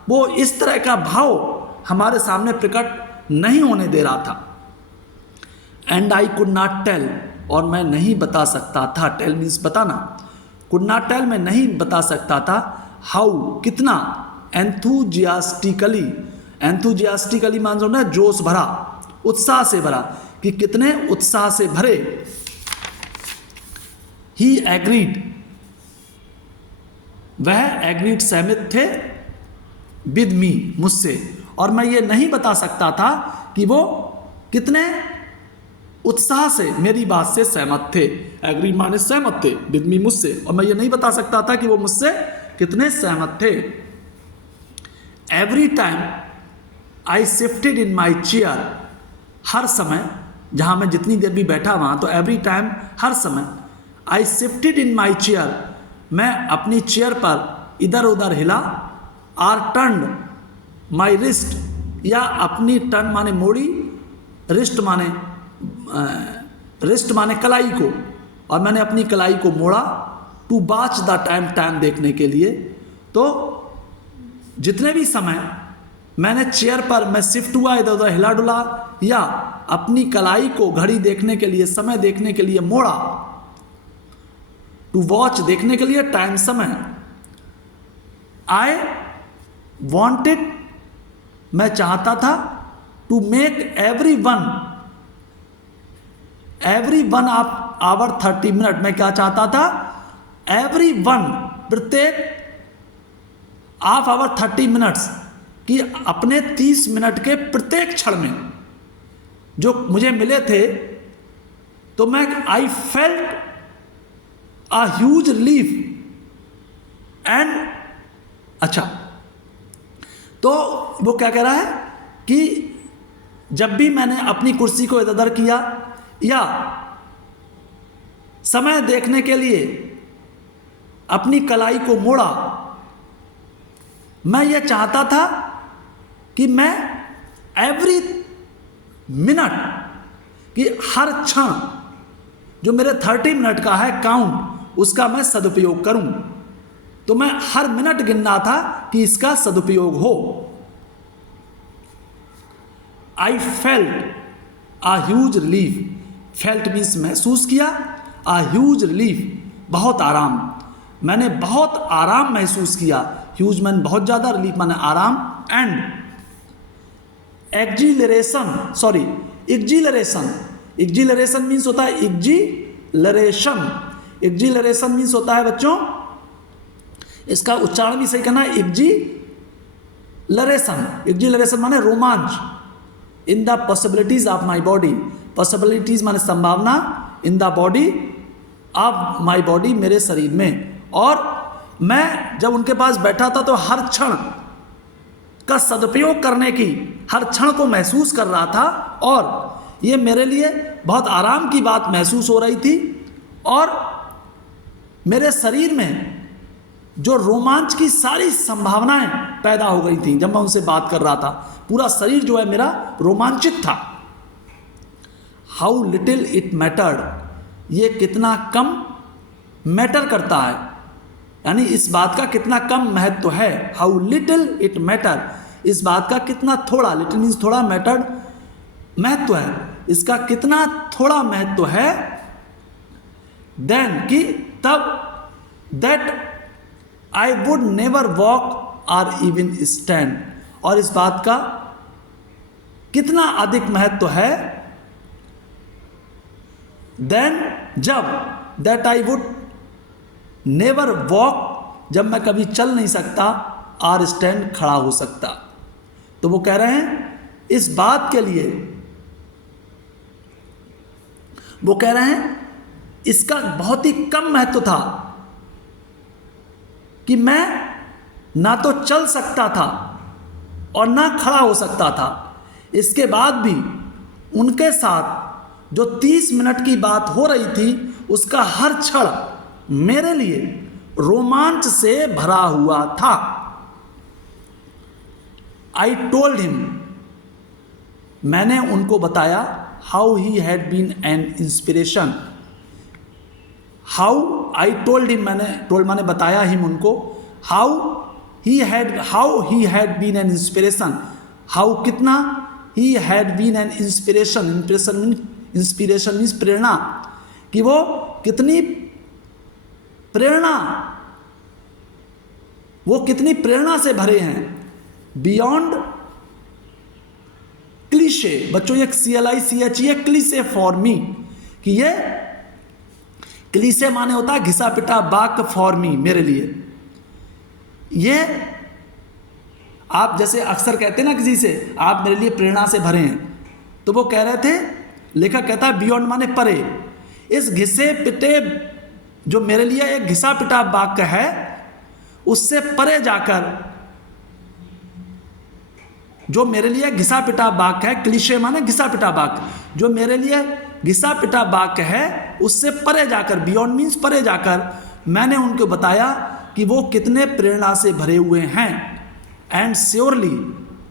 वो इस तरह का भाव हमारे सामने प्रकट नहीं होने दे रहा था। And I could not tell, और मैं नहीं बता सकता था, टेल मीन्स बताना, कुड नॉट टेल मैं नहीं बता सकता था, हाउ कितना, एंथुजियास्टिकली, एंथुजियास्टिकली मान लो ना जोश भरा, उत्साह से भरा, कि कितने उत्साह से भरे। ही एग्रीड, वह एग्रीड सहमत थे, विद मी मुझसे, और मैं ये नहीं बता सकता था कि वो कितने उत्साह से मेरी बात से सहमत थे। एग्री माने सहमत थे विद मी, मुझसे, और मैं ये नहीं बता सकता था कि वो मुझसे कितने सहमत थे। Every time I shifted in my chair, हर समय जहाँ मैं जितनी देर भी बैठा वहाँ, तो एवरी टाइम हर समय, आई शिफ्टेड इन माई चेयर, मैं अपनी चेयर पर इधर उधर हिला, आर टर्न्ड माई रिस्ट, या अपनी टर्न माने मोड़ी, रिस्ट माने कलाई को, और मैंने अपनी कलाई को मोड़ा, to watch the time, time देखने के लिए। तो जितने भी समय मैंने चेयर पर मैं शिफ्ट हुआ, इधर उधर हिला डुला, या अपनी कलाई को घड़ी देखने के लिए, समय देखने के लिए मोड़ा, टू वॉच देखने के लिए, टाइम समय। आई वॉन्टेड, मैं चाहता था, to make every one of our 30 minute, मैं क्या चाहता था, एवरी वन, प्रत्येक, ऑफ आवर 30 मिनट्स, कि अपने 30 मिनट के प्रत्येक क्षण में जो मुझे मिले थे, तो मैं I felt a huge relief and, अच्छा, तो वो क्या कह रहा है कि जब भी मैंने अपनी कुर्सी को इधर उधर किया या समय देखने के लिए अपनी कलाई को मोड़ा, मैं ये चाहता था कि मैं एवरी मिनट, कि हर क्षण जो मेरे 30 मिनट का है काउंट, उसका मैं सदुपयोग करूं। तो मैं हर मिनट गिनना था कि इसका सदुपयोग हो। I felt a huge relief, felt means महसूस किया, अ ह्यूज रिलीफ बहुत आराम, मैंने बहुत आराम महसूस किया, ह्यूज मैंने बहुत ज़्यादा, रिलीफ मैंने आराम, एंड एक्जिलरेशन मीन्स होता है एक्जिलरेशन मीन्स होता है बच्चों, इसका उच्चारण भी सही करना है, एक्जिलरेशन माने रोमांच, in the possibilities of my body, possibilities माने संभावना, in the body of my body, मेरे शरीर में। और मैं जब उनके पास बैठा था तो हर क्षण का सदुपयोग करने की, हर क्षण को महसूस कर रहा था, और ये मेरे लिए बहुत आराम की बात महसूस हो रही थी, और मेरे शरीर में जो रोमांच की सारी संभावनाएं पैदा हो गई थी जब मैं उनसे बात कर रहा था, पूरा शरीर जो है मेरा रोमांचित था। हाउ लिटिल इट मैटर्ड, ये कितना कम मैटर करता है, यानी इस बात का कितना कम महत्व है। हाउ लिटिल इट मैटर, इस बात का कितना थोड़ा, लिटिल मीन्स थोड़ा, मैटर्ड महत्व है, इसका कितना थोड़ा महत्व है। देन कि तब, that I would never walk और इवन स्टैंड, और इस बात का कितना अधिक महत्व है। देन जब, that I would never walk, जब मैं कभी चल नहीं सकता, और स्टैंड खड़ा हो सकता। तो वो कह रहे हैं इस बात के लिए, वो कह रहे हैं इसका बहुत ही कम महत्व था कि मैं ना तो चल सकता था और ना खड़ा हो सकता था। इसके बाद भी उनके साथ जो 30 मिनट की बात हो रही थी, उसका हर क्षण मेरे लिए रोमांच से भरा हुआ था। आई टोल्ड हिम, मैंने उनको बताया, how he had been an inspiration, how I told him, मैंने टोल्ड माने बताया, हिम उनको, how he had been an inspiration, how कितना, he had been an inspiration, inspiration means प्रेरणा, कि वो कितनी प्रेरणा से भरे हैं। बियॉन्ड क्लीशे, बच्चों ये CLICHE है, क्लीशे फॉर मी, कि ये क्लीशे माने होता है घिसा पिटा वाक्य, फॉर मी, मेरे लिए। ये आप जैसे अक्सर कहते हैं ना किसी से, आप मेरे लिए प्रेरणा से भरे हैं, तो वो कह रहे थे लेखक कहता है बियॉन्ड माने परे। इस घिसे पिटे, जो मेरे लिए एक घिसा पिटा वाक्य है, उससे परे जाकर, जो मेरे लिए घिसा पिटा वाक्य है, क्लीशे माने घिसा पिटा वाक्य, जो मेरे लिए घिसा पिटा वाक्य है, उससे परे जाकर, बियॉन्ड मीन्स परे जाकर, मैंने उनको बताया कि वो कितने प्रेरणा से भरे हुए हैं। एंड श्योरली,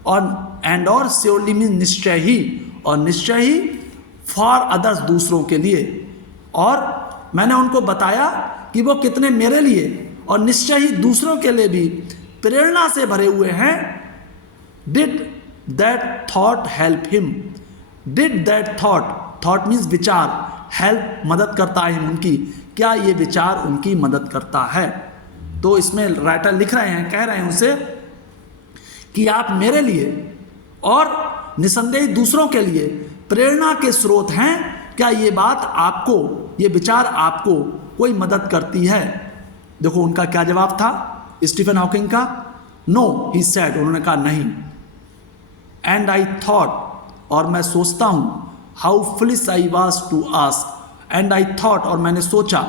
और श्योरली मीन्स निश्चय ही, और निश्चय ही फॉर अदर्स, दूसरों के लिए। और मैंने उनको बताया कि वो कितने मेरे लिए और निश्चय ही दूसरों के लिए भी प्रेरणा से भरे हुए हैं। Did that thought help him, did that thought means विचार, हेल्प मदद करता है उनकी, क्या ये विचार उनकी मदद करता है। तो इसमें राइटर लिख रहे हैं, कह रहे हैं उसे कि आप मेरे लिए और निसंदेह दूसरों के लिए प्रेरणा के स्रोत हैं, क्या ये बात आपको, ये विचार आपको कोई मदद करती है। देखो उनका क्या जवाब था स्टीफन हॉकिंग का, नो ही सेड, उन्होंने कहा नहीं। एंड आई थॉट, और मैं सोचता हूं, how foolish I was to ask, and I thought, और मैंने सोचा,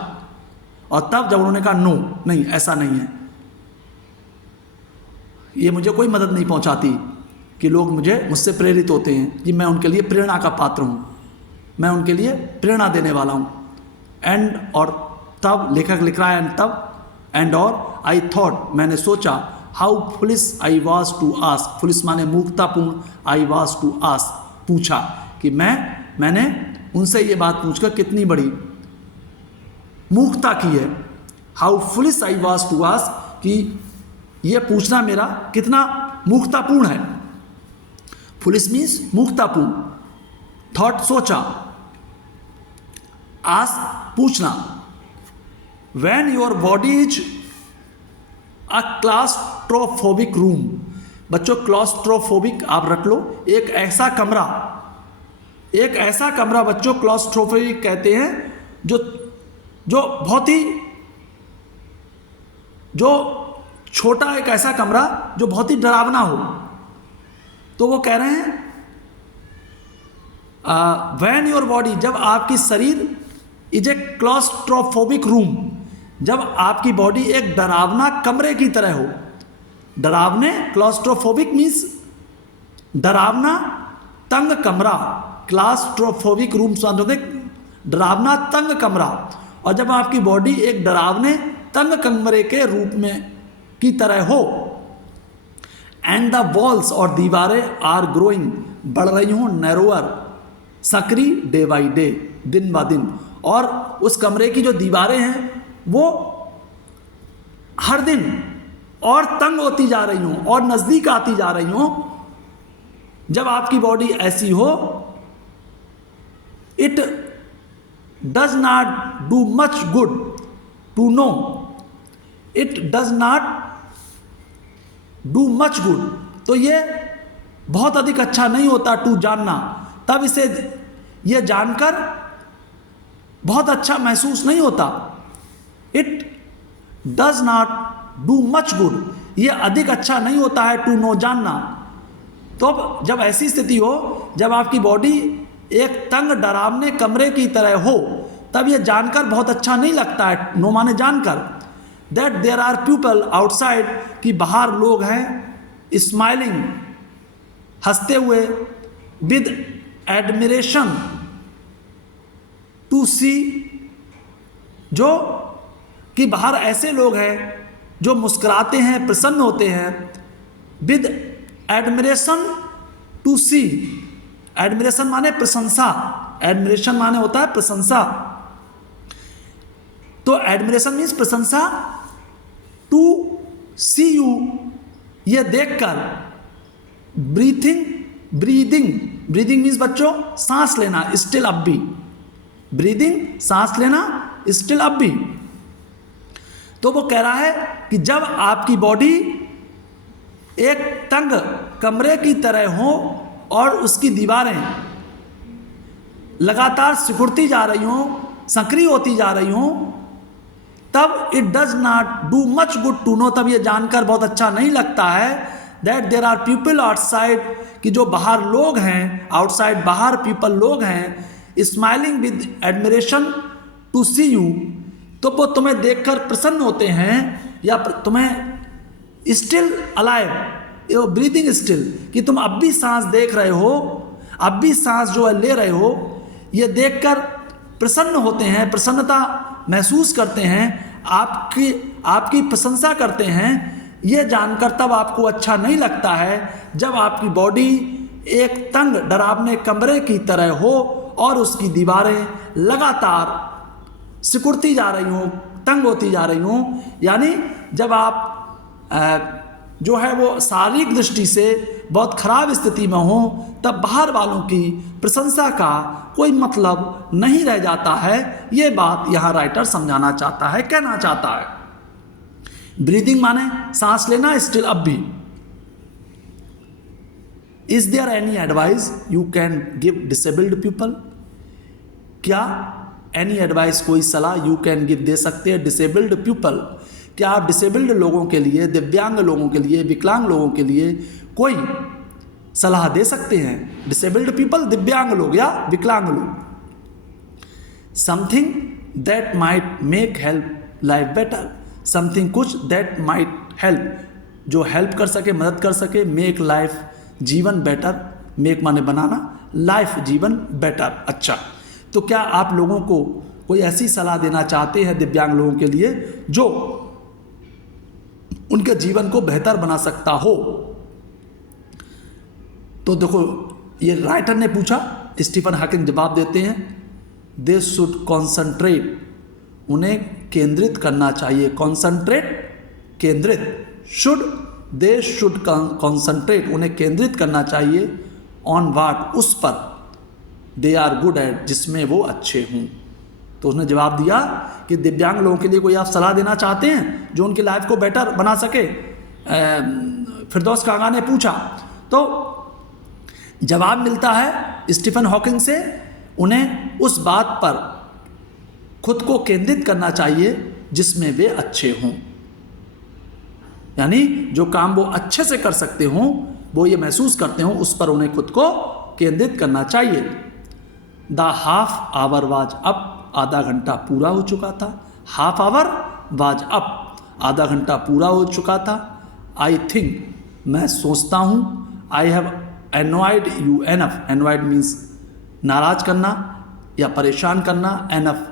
और तब जब उन्होंने कहा नो, नहीं ऐसा नहीं है, ये मुझे कोई मदद नहीं पहुंचाती, कि लोग मुझसे प्रेरित होते हैं, कि मैं उनके लिए प्रेरणा का पात्र हूं, मैं उनके लिए प्रेरणा देने वाला हूं। एंड, और तब लेखक लिख रहा है एंड तब, एंड और आई थॉट, मैंने सोचा, how foolish I was to ask, foolish माने मूर्खतापूर्ण, आई वॉज टू आस्क, पूछा, कि मैंने उनसे ये बात पूछकर कितनी बड़ी मूर्खता की है। How foolish I was to ask, कि ये पूछना मेरा कितना मूर्खतापूर्ण है। फुलिश मीन्स मूर्खतापूर्ण, थॉट सोचा, आस्क पूछना। When your body is a claustrophobic room, बच्चों क्लॉस्ट्रोफोबिक आप रख लो, एक ऐसा कमरा बच्चों क्लॉस्ट्रोफोबिक कहते हैं, जो बहुत ही, जो छोटा, एक ऐसा कमरा जो बहुत ही डरावना हो। तो वो कह रहे हैं व्हेन योर बॉडी, जब आपकी शरीर इज ए क्लॉस्ट्रोफोबिक रूम, जब आपकी बॉडी एक डरावना कमरे की तरह हो। डरावने, क्लॉस्ट्रोफोबिक मीन्स डरावना तंग कमरा, क्लॉस्ट्रोफोबिक रूम डरावना तंग कमरा, और जब आपकी बॉडी एक डरावने तंग कमरे के रूप में की तरह हो। एंड द वॉल्स, और दीवारें आर ग्रोइंग, बढ़ रही हूं, narrower, Sakri, day by day, दिन ब दिन, और उस कमरे की जो दीवारें हैं वो हर दिन और तंग होती जा रही हूं और नजदीक आती जा रही हूं। जब आपकी बॉडी ऐसी हो, it does not do much good to know, it does not do much good, तो ये बहुत अधिक अच्छा नहीं होता टू जानना, तब इसे ये जानकर बहुत अच्छा महसूस नहीं होता। It does not do much good, ये अधिक अच्छा नहीं होता है टू नो, जानना। तो अब जब ऐसी स्थिति हो, जब आपकी बॉडी एक तंग डरावने कमरे की तरह हो, तब ये जानकर बहुत अच्छा नहीं लगता है, नो माने जानकर। That there are people outside, कि बाहर लोग हैं, स्माइलिंग, हंसते हुए, विद एडमिरेशन टू सी, जो कि बाहर ऐसे लोग हैं जो मुस्कुराते हैं, प्रसन्न होते हैं, with admiration to C, admiration माने प्रशंसा, एडमिरेशन माने होता है प्रशंसा, तो एडमिरेशन मीन्स प्रशंसा, टू सी यू, ये देखकर, ब्रीदिंग मीन्स बच्चों सांस लेना, स्टिल अप भी, ब्रीदिंग सांस लेना, स्टिल अप भी। तो वो कह रहा है कि जब आपकी बॉडी एक तंग कमरे की तरह हो और उसकी दीवारें लगातार सिकुड़ती जा रही हों, सक्रिय होती जा रही हों, तब it does not do much good to know, तब ये जानकर बहुत अच्छा नहीं लगता है that there are people outside, कि जो बाहर लोग हैं, आउटसाइड बाहर पीपल लोग हैं, smiling with admiration to see you, तो वो तुम्हें देखकर प्रसन्न होते हैं, या तुम्हें स्टिल अलाइव, ब्रीदिंग स्टिल, कि तुम अब भी सांस देख रहे हो, अब भी सांस जो है ले रहे हो, ये देखकर प्रसन्न होते हैं, प्रसन्नता महसूस करते हैं, आपकी प्रशंसा करते हैं। ये जानकर तब आपको अच्छा नहीं लगता है जब आपकी बॉडी एक तंग डरावने कमरे की तरह हो और उसकी दीवारें लगातार सिकुड़ती जा रही हों, तंग होती जा रही हों। यानी जब आप जो है वो शारीरिक दृष्टि से बहुत खराब स्थिति में हो, तब बाहर वालों की प्रशंसा का कोई मतलब नहीं रह जाता है। ये बात यहाँ राइटर समझाना चाहता है, कहना चाहता है। ब्रीदिंग माने सांस लेना, स्टिल अब भी। Is there any advice you can give disabled people, क्या एनी एडवाइस, कोई सलाह यू कैन गिव, दे सकते हैं डिसेबल्ड पीपल, क्या आप डिसेबल्ड लोगों के लिए, दिव्यांग लोगों के लिए, विकलांग लोगों के लिए कोई सलाह दे सकते हैं? डिसेबल्ड पीपल, दिव्यांग लोग या विकलांग लोग। Something that might make help life better, something कुछ, दैट माइट हेल्प, जो हेल्प कर सके, मदद कर सके, मेक लाइफ, जीवन बेटर, मेक माने बनाना, लाइफ जीवन बेटर, अच्छा। तो क्या आप लोगों को कोई ऐसी सलाह देना चाहते हैं दिव्यांग लोगों के लिए जो उनके जीवन को बेहतर बना सकता हो? तो देखो, ये राइटर ने पूछा, स्टीफन हॉकिंग जवाब देते हैं, दे शुड कॉन्सेंट्रेट, उन्हें केंद्रित करना चाहिए। कॉन्सेंट्रेट, केंद्रित, शुड, दे शुड कॉन्सेंट्रेट, उन्हें केंद्रित करना चाहिए, ऑन वाट, उस पर, दे आर गुड एट, जिसमें वो अच्छे हों। तो उसने जवाब दिया कि दिव्यांग लोगों के लिए कोई आप सलाह देना चाहते हैं जो उनकी लाइफ को बेटर बना सके? फिरदौस कागा ने पूछा। तो जवाब मिलता है स्टीफन हॉकिंग से, उन्हें उस बात पर खुद को केंद्रित करना चाहिए जिसमें वे अच्छे हों, यानी जो काम वो अच्छे से कर सकते हों, वो ये महसूस करते हों, उस पर उन्हें खुद को केंद्रित करना चाहिए। The half hour was up, आधा घंटा पूरा हो चुका था। हाफ आवर वाज अप, आधा घंटा पूरा हो चुका था। आई थिंक, मैं सोचता हूँ, I have annoyed you enough, annoyed means नाराज करना या परेशान करना, एनफ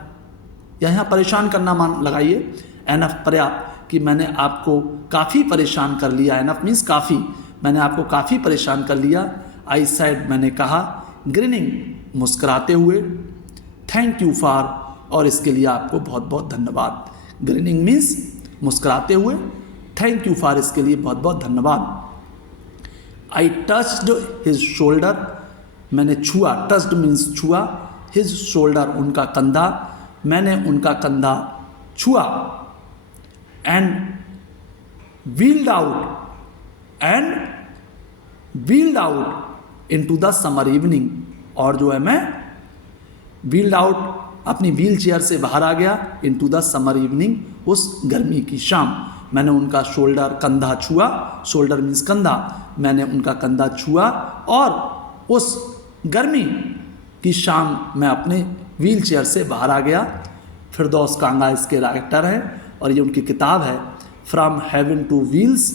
यहाँ परेशान करना मान लगाइए, एनफ पर्याप्त, कि मैंने आपको काफ़ी परेशान कर लिया, एनफ मीन्स काफ़ी, मैंने आपको काफ़ी परेशान कर लिया। आई सेड, मैंने कहा, ग्रिनिंग, मुस्कुराते हुए, थैंक यू फॉर, और इसके लिए आपको बहुत बहुत धन्यवाद। ग्रिनिंग मीन्स मुस्कुराते हुए, थैंक यू फॉर, इसके लिए बहुत बहुत धन्यवाद। आई टच्ड हिज शोल्डर, मैंने छुआ, टच्ड मीन्स छुआ, हिज शोल्डर, उनका कंधा, मैंने उनका कंधा छुआ। And wheeled out into the summer evening, और जो है मैं व्हील्ड आउट, अपनी व्हील चेयर से बाहर आ गया, इनटू द समर इवनिंग, उस गर्मी की शाम। मैंने उनका शोल्डर, कंधा छुआ, शोल्डर मीन्स कंधा, मैंने उनका कंधा छुआ, और उस गर्मी की शाम मैं अपने व्हील चेयर से बाहर आ गया। फिरदौस कांगा इसके राइटर हैं, और ये उनकी किताब है from heaven two wheels,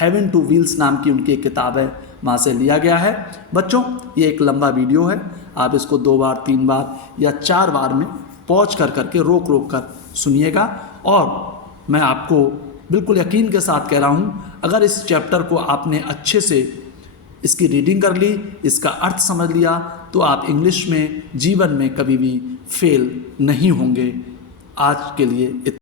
haven two wheels नाम की उनकी एक किताब है, वहाँ से लिया गया है। बच्चों, ये एक लंबा वीडियो है, आप इसको 2 बार 3 बार या 4 बार में पॉज कर करके रोक कर सुनिएगा। और मैं आपको बिल्कुल यकीन के साथ कह रहा हूँ, अगर इस चैप्टर को आपने अच्छे से इसकी रीडिंग कर ली, इसका अर्थ समझ लिया, तो आप इंग्लिश में जीवन में कभी भी फेल नहीं होंगे। आज के लिए